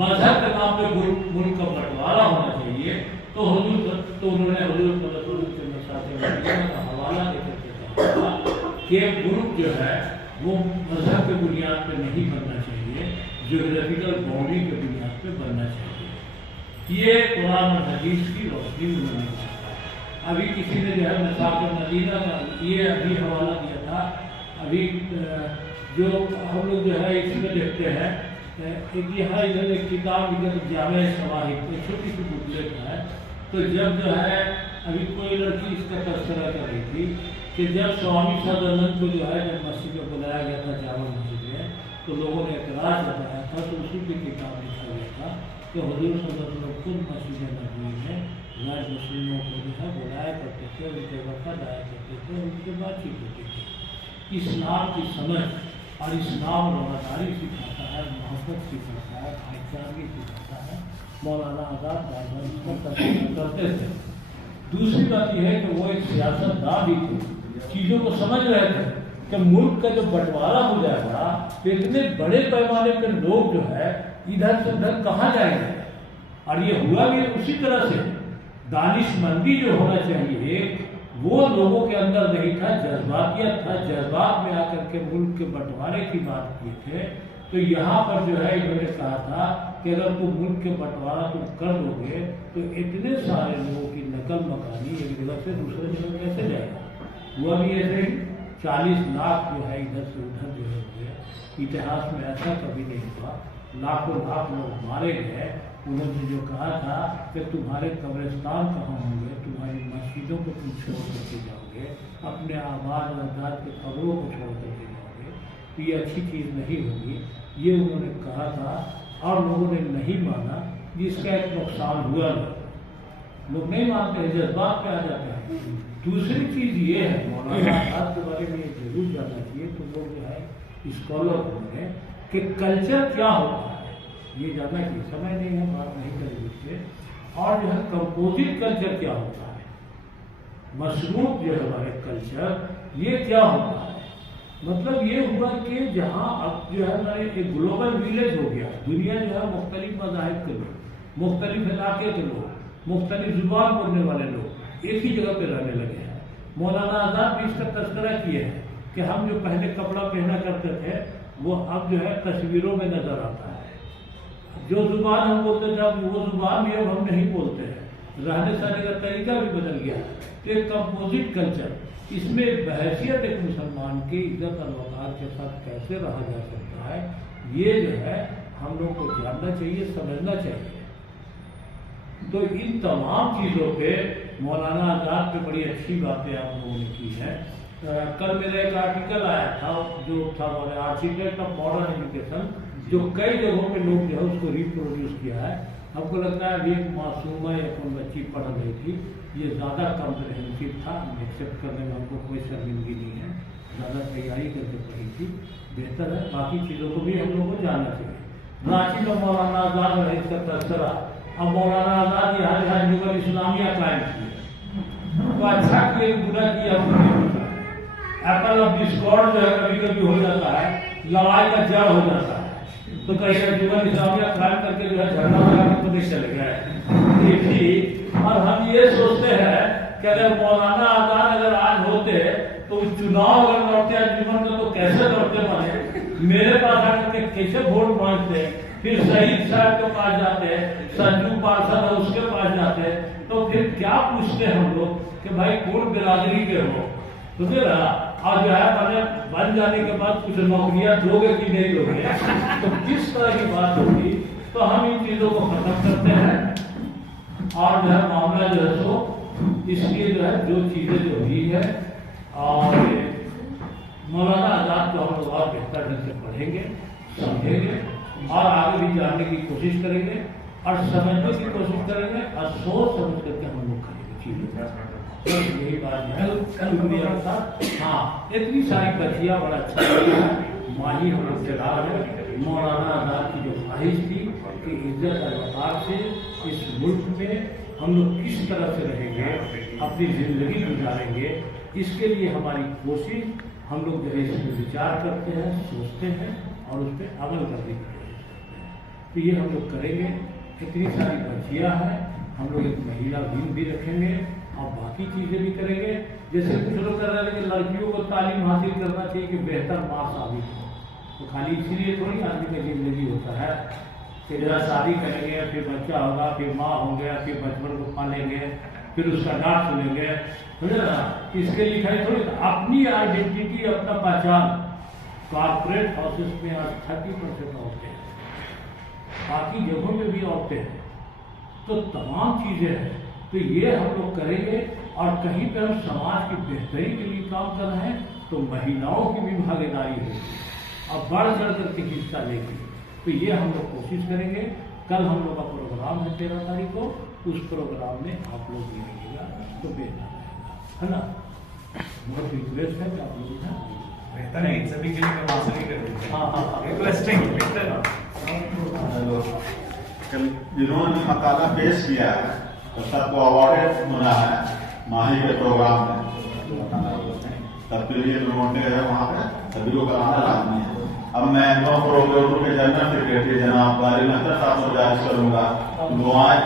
مذہب کے نام پہ ملک کا بٹوارا ہونا چاہیے، تو انہوں نے حضور صلی اللہ علیہ وسلم کے مشاہدے کا حوالہ دے کر کے کہا کہ ملک جو ہے وہ مذہب کے بنیاد پہ نہیں بننا چاہیے، جغرافیکل باؤنڈری کے بنیاد پہ بننا چاہیے۔ یہ قرآن اور حدیث کی روشنی میں بننا چاہیے۔ ابھی کسی نے جو ہے مساجد مدینہ کا یہ ابھی حوالہ دیا تھا، ابھی جو ہم لوگ جو ہے اس میں دیکھتے ہیں ایک یہاں ادھر ایک کتاب ادھر جامع شواہد ایک چھوٹی سی بکلیٹ ہے، تو جب جو ہے ابھی کوئی لڑکی اس کا تذکرہ کر رہی تھی کہ جب سوامی سدانند کو جو ہے جب مسجد میں بلایا گیا تھا جامع مسجد میں، تو لوگوں نے اعتراض جتایا تھا، تو اسی کی کتاب لکھا گیا تھا کہ حضور صلی اللہ علیہ وسلم خود مسجد نبوی میں غیر مسلموں کو جو ہے بلایا کرتے تھے، ان کے وقت آیا کرتے تھے، ان سے بات چیت ہوتی تھی۔ اسلام کی سمجھ اور اسلام رواداری سکھاتا ہے، محبت سکھاتا ہے، بھائی چارگی سکھاتا ہے۔ مولانا آزاد بار اس کا ترجمہ کرتے تھے۔ دوسری بات یہ ہے کہ وہ ایک سیاست داں بھی تھے، چیزوں کو سمجھ رہے تھے کہ ملک کا جو بٹوارا ہو جائے گا تو اتنے بڑے پیمانے پہ لوگ جو ہے ادھر سے ادھر کہاں جائیں گے، اور یہ ہوا بھی اسی طرح سے۔ دانش مندی جو ہونا چاہیے وہ لوگوں کے اندر نہیں تھا، جذباتیت تھا، جذبات میں آ کر کے ملک کے بٹوارے کی بات کی تھے۔ تو یہاں پر جو ہے انہوں نے کہا تھا کہ اگر تم ملک کے بٹوارا تم کر دو گے تو اتنے سارے لوگوں کی نقل مکانی ایک جگہ سے دوسرے جگہ کیسے جائے گا۔ ہوا بھی ایسے ہی 40 لاکھ جو ہے ادھر سے ادھر جو ہے ہوئے، اتہاس میں ایسا کبھی نہیں ہوا، لاکھوں لاکھ لوگ مارے گئے۔ انہوں نے جو کہا تھا کہ تمہارے قبرستان کہاں ہوں گے، تمہاری مسجدوں کو تم چھوڑ کر کے جاؤ گے، اپنے آباد و اجداد کے قبروں کو چھوڑ کر کے جاؤ گے، تو یہ اچھی چیز نہیں ہوگی، یہ انہوں نے کہا تھا، اور لوگوں نے نہیں مانا، جس کا ایک نقصان ہوا۔ لوگ نہیں مانتے ہیں، جذبات پہ آ جاتے ہیں۔ دوسری چیز یہ ہے مولانا آزاد کے بارے میں یہ ضرور جاننا چاہیے، تو لوگ جو ہے اسکالر ہوئے کہ کلچر کیا ہوتا ہے یہ جاننا چاہیے، سمجھ نہیں ہے، بات نہیں کریں اس سے۔ اور جو ہے کمپوزٹ کلچر کیا ہوتا ہے، مصروف جو ہے ہمارے کلچر یہ کیا ہوتا ہے۔ مطلب یہ ہوا کہ جہاں اب جو ہے ہمارے ایک گلوبل ویلیج ہو گیا، دنیا جو ہے مختلف مذاہب کے لوگ، مختلف علاقے کے لوگ، مختلف زبان بولنے والے لوگ ایک ہی جگہ پہ رہنے لگے ہیں۔ مولانا آزاد بھی اس کا تذکرہ کیا ہے کہ ہم جو پہلے کپڑا پہنا کرتے تھے وہ اب جو ہے تصویروں میں نظر آتا ہے، جو زبان ہم بولتے تھے اب وہ زبان بھی اب ہم نہیں بولتے ہیں، رہنے سہنے کا طریقہ بھی بدل گیا ہے۔ تو ایک کمپوزٹ کلچر، اس میں بحیثیت ایک مسلمان کی عزت اور وقار کے ساتھ کیسے رہا جا سکتا ہے، یہ جو ہے ہم لوگ کو جاننا چاہیے، سمجھنا چاہیے۔ تو ان تمام چیزوں پہ مولانا آزاد پہ بڑی اچھی باتیں آپ لوگوں نے کی ہیں۔ कल मेरा एक आर्टिकल आया था जो था आर्किटेक्ट ऑफ मॉडर्न एजुकेशन, जो कई जगहों पे लोग जो है उसको रिप्रोड्यूस किया है। हमको लगता है अभी एक मासूमा या कोई बच्ची पढ़ रही थी, ये ज़्यादा कॉम्प्रिहेंसिव था, एक्सेप्ट करने में हमको कोई शर्मिंदगी नहीं है, ज़्यादा तैयारी करके पढ़ी थी, बेहतर है। बाकी चीज़ों को भी हम लोग को जानना चाहिए। रांची में मौलाना आज़ाद रईस का तस्करा, अब मौलाना आज़ाद यहाँ जहाँ जुगल इस्लामिया कायम की है, तो अच्छा किए बुरा किया एप्पल ऑफ डिस्कॉर्ड जो है कभी कभी हो जाता है, लड़ाई का जड़ हो जाता है। तो कहीं जुगल इस्लामिया कायम करके जो है झगड़ा लगा के तो नहीं चले गए। और हम ये सोचते हैं कि अगर मौलाना आज़ाद अगर आज होते तो चुनाव अगर लड़ते अंजुमन का तो कैसे लड़ते बने, मेरे पास आकर के कैसे वोट मांगते, फिर शहीद साहब के पास जाते, संजू पार्षद है उसके पास जाते, तो फिर क्या पूछते हम लोग कि भाई कौन बिरादरी के हो, तो फिर और जो है बन जाने के बाद कुछ नौकरियां दोगे कि नहीं दोगे, तो किस तरह की बात होगी। तो हम इन चीजों को खत्म करते हैं और जो है मामला जो है सो इसलिए जो है जो चीजें जो हुई है और मौलाना आज़ाद को हम लोग और बेहतर ढंग से पढ़ेंगे, समझेंगे और आगे भी जानने की कोशिश करेंगे और समझने की कोशिश करेंगे और सोच समझ करके हम लोग करेंगे चीजें। यही बात है। हाँ, इतनी सारी बच्चियाँ बड़ा अच्छा लगा है। माही हम लोग चला है। मौलाना आज़ाद की जो ख्वाहिश थी कि इज्जत और वक़ार से इस मुल्क में हम लोग किस तरह से रहेंगे, अपनी ज़िंदगी गुजारेंगे, इसके लिए हमारी कोशिश हम लोग जो है इसमें विचार करते हैं, सोचते हैं और उस पर अमल करने की कोशिश करते हैं। तो ये हम लोग करेंगे। इतनी सारी बच्चियाँ हैं, हम लोग एक महिला विंग भी रखेंगे और बाकी चीज़ें भी करेंगे। जैसे कुछ लोग कर रहे हैं कि लड़कियों को तालीम हासिल करना चाहिए कि बेहतर माँ साबित हो, तो खाली इसीलिए थोड़ी आदमी की जिंदगी होता है कि जरा शादी करेंगे, फिर बच्चा होगा, फिर माँ होंगे, फिर बचपन को पालेंगे, फिर उसका डांट सुनेंगे, समझे ना। इसके लिए खाली थोड़ी अपनी आइडेंटिटी, अपना पहचान। कॉर्पोरेट हाउसेस में आज 30% औरतें हैं, बाकी जगहों में भी औरतें हैं, तो तमाम चीज़ें हैं। तो ये हम लोग करेंगे और कहीं पर हम समाज की बेहतरी के लिए काम कर रहे हैं तो महिलाओं की भी भागीदारी होगी और बढ़ चढ़ करके हिस्सा लेगी। तो ये हम लोग कोशिश करेंगे। कल हम लोग का प्रोग्राम है 13 तारीख को, उस प्रोग्राम में आप लोग भी रहिएगा तो बेहतर रहेगा, है ना। बहुत रिक्वेस्ट है कि आप लोग ना बेहतर नहीं, सभी के लिए करवासली कर देंगे। हाँ, रिक्वेस्टिंग बेहतर। जिन्होंने मकाला पेश किया है तो सबको अवार्ड मिला है माही के प्रोग्राम में, सबके लिए नोटे है वहाँ पे, सभी को कराना लाजमी है। अब मैं प्रोग्राम के जनरल सेक्रेटरी जनाब गालिब अख्तर साहब से गुजारिश करूँगा दुआएं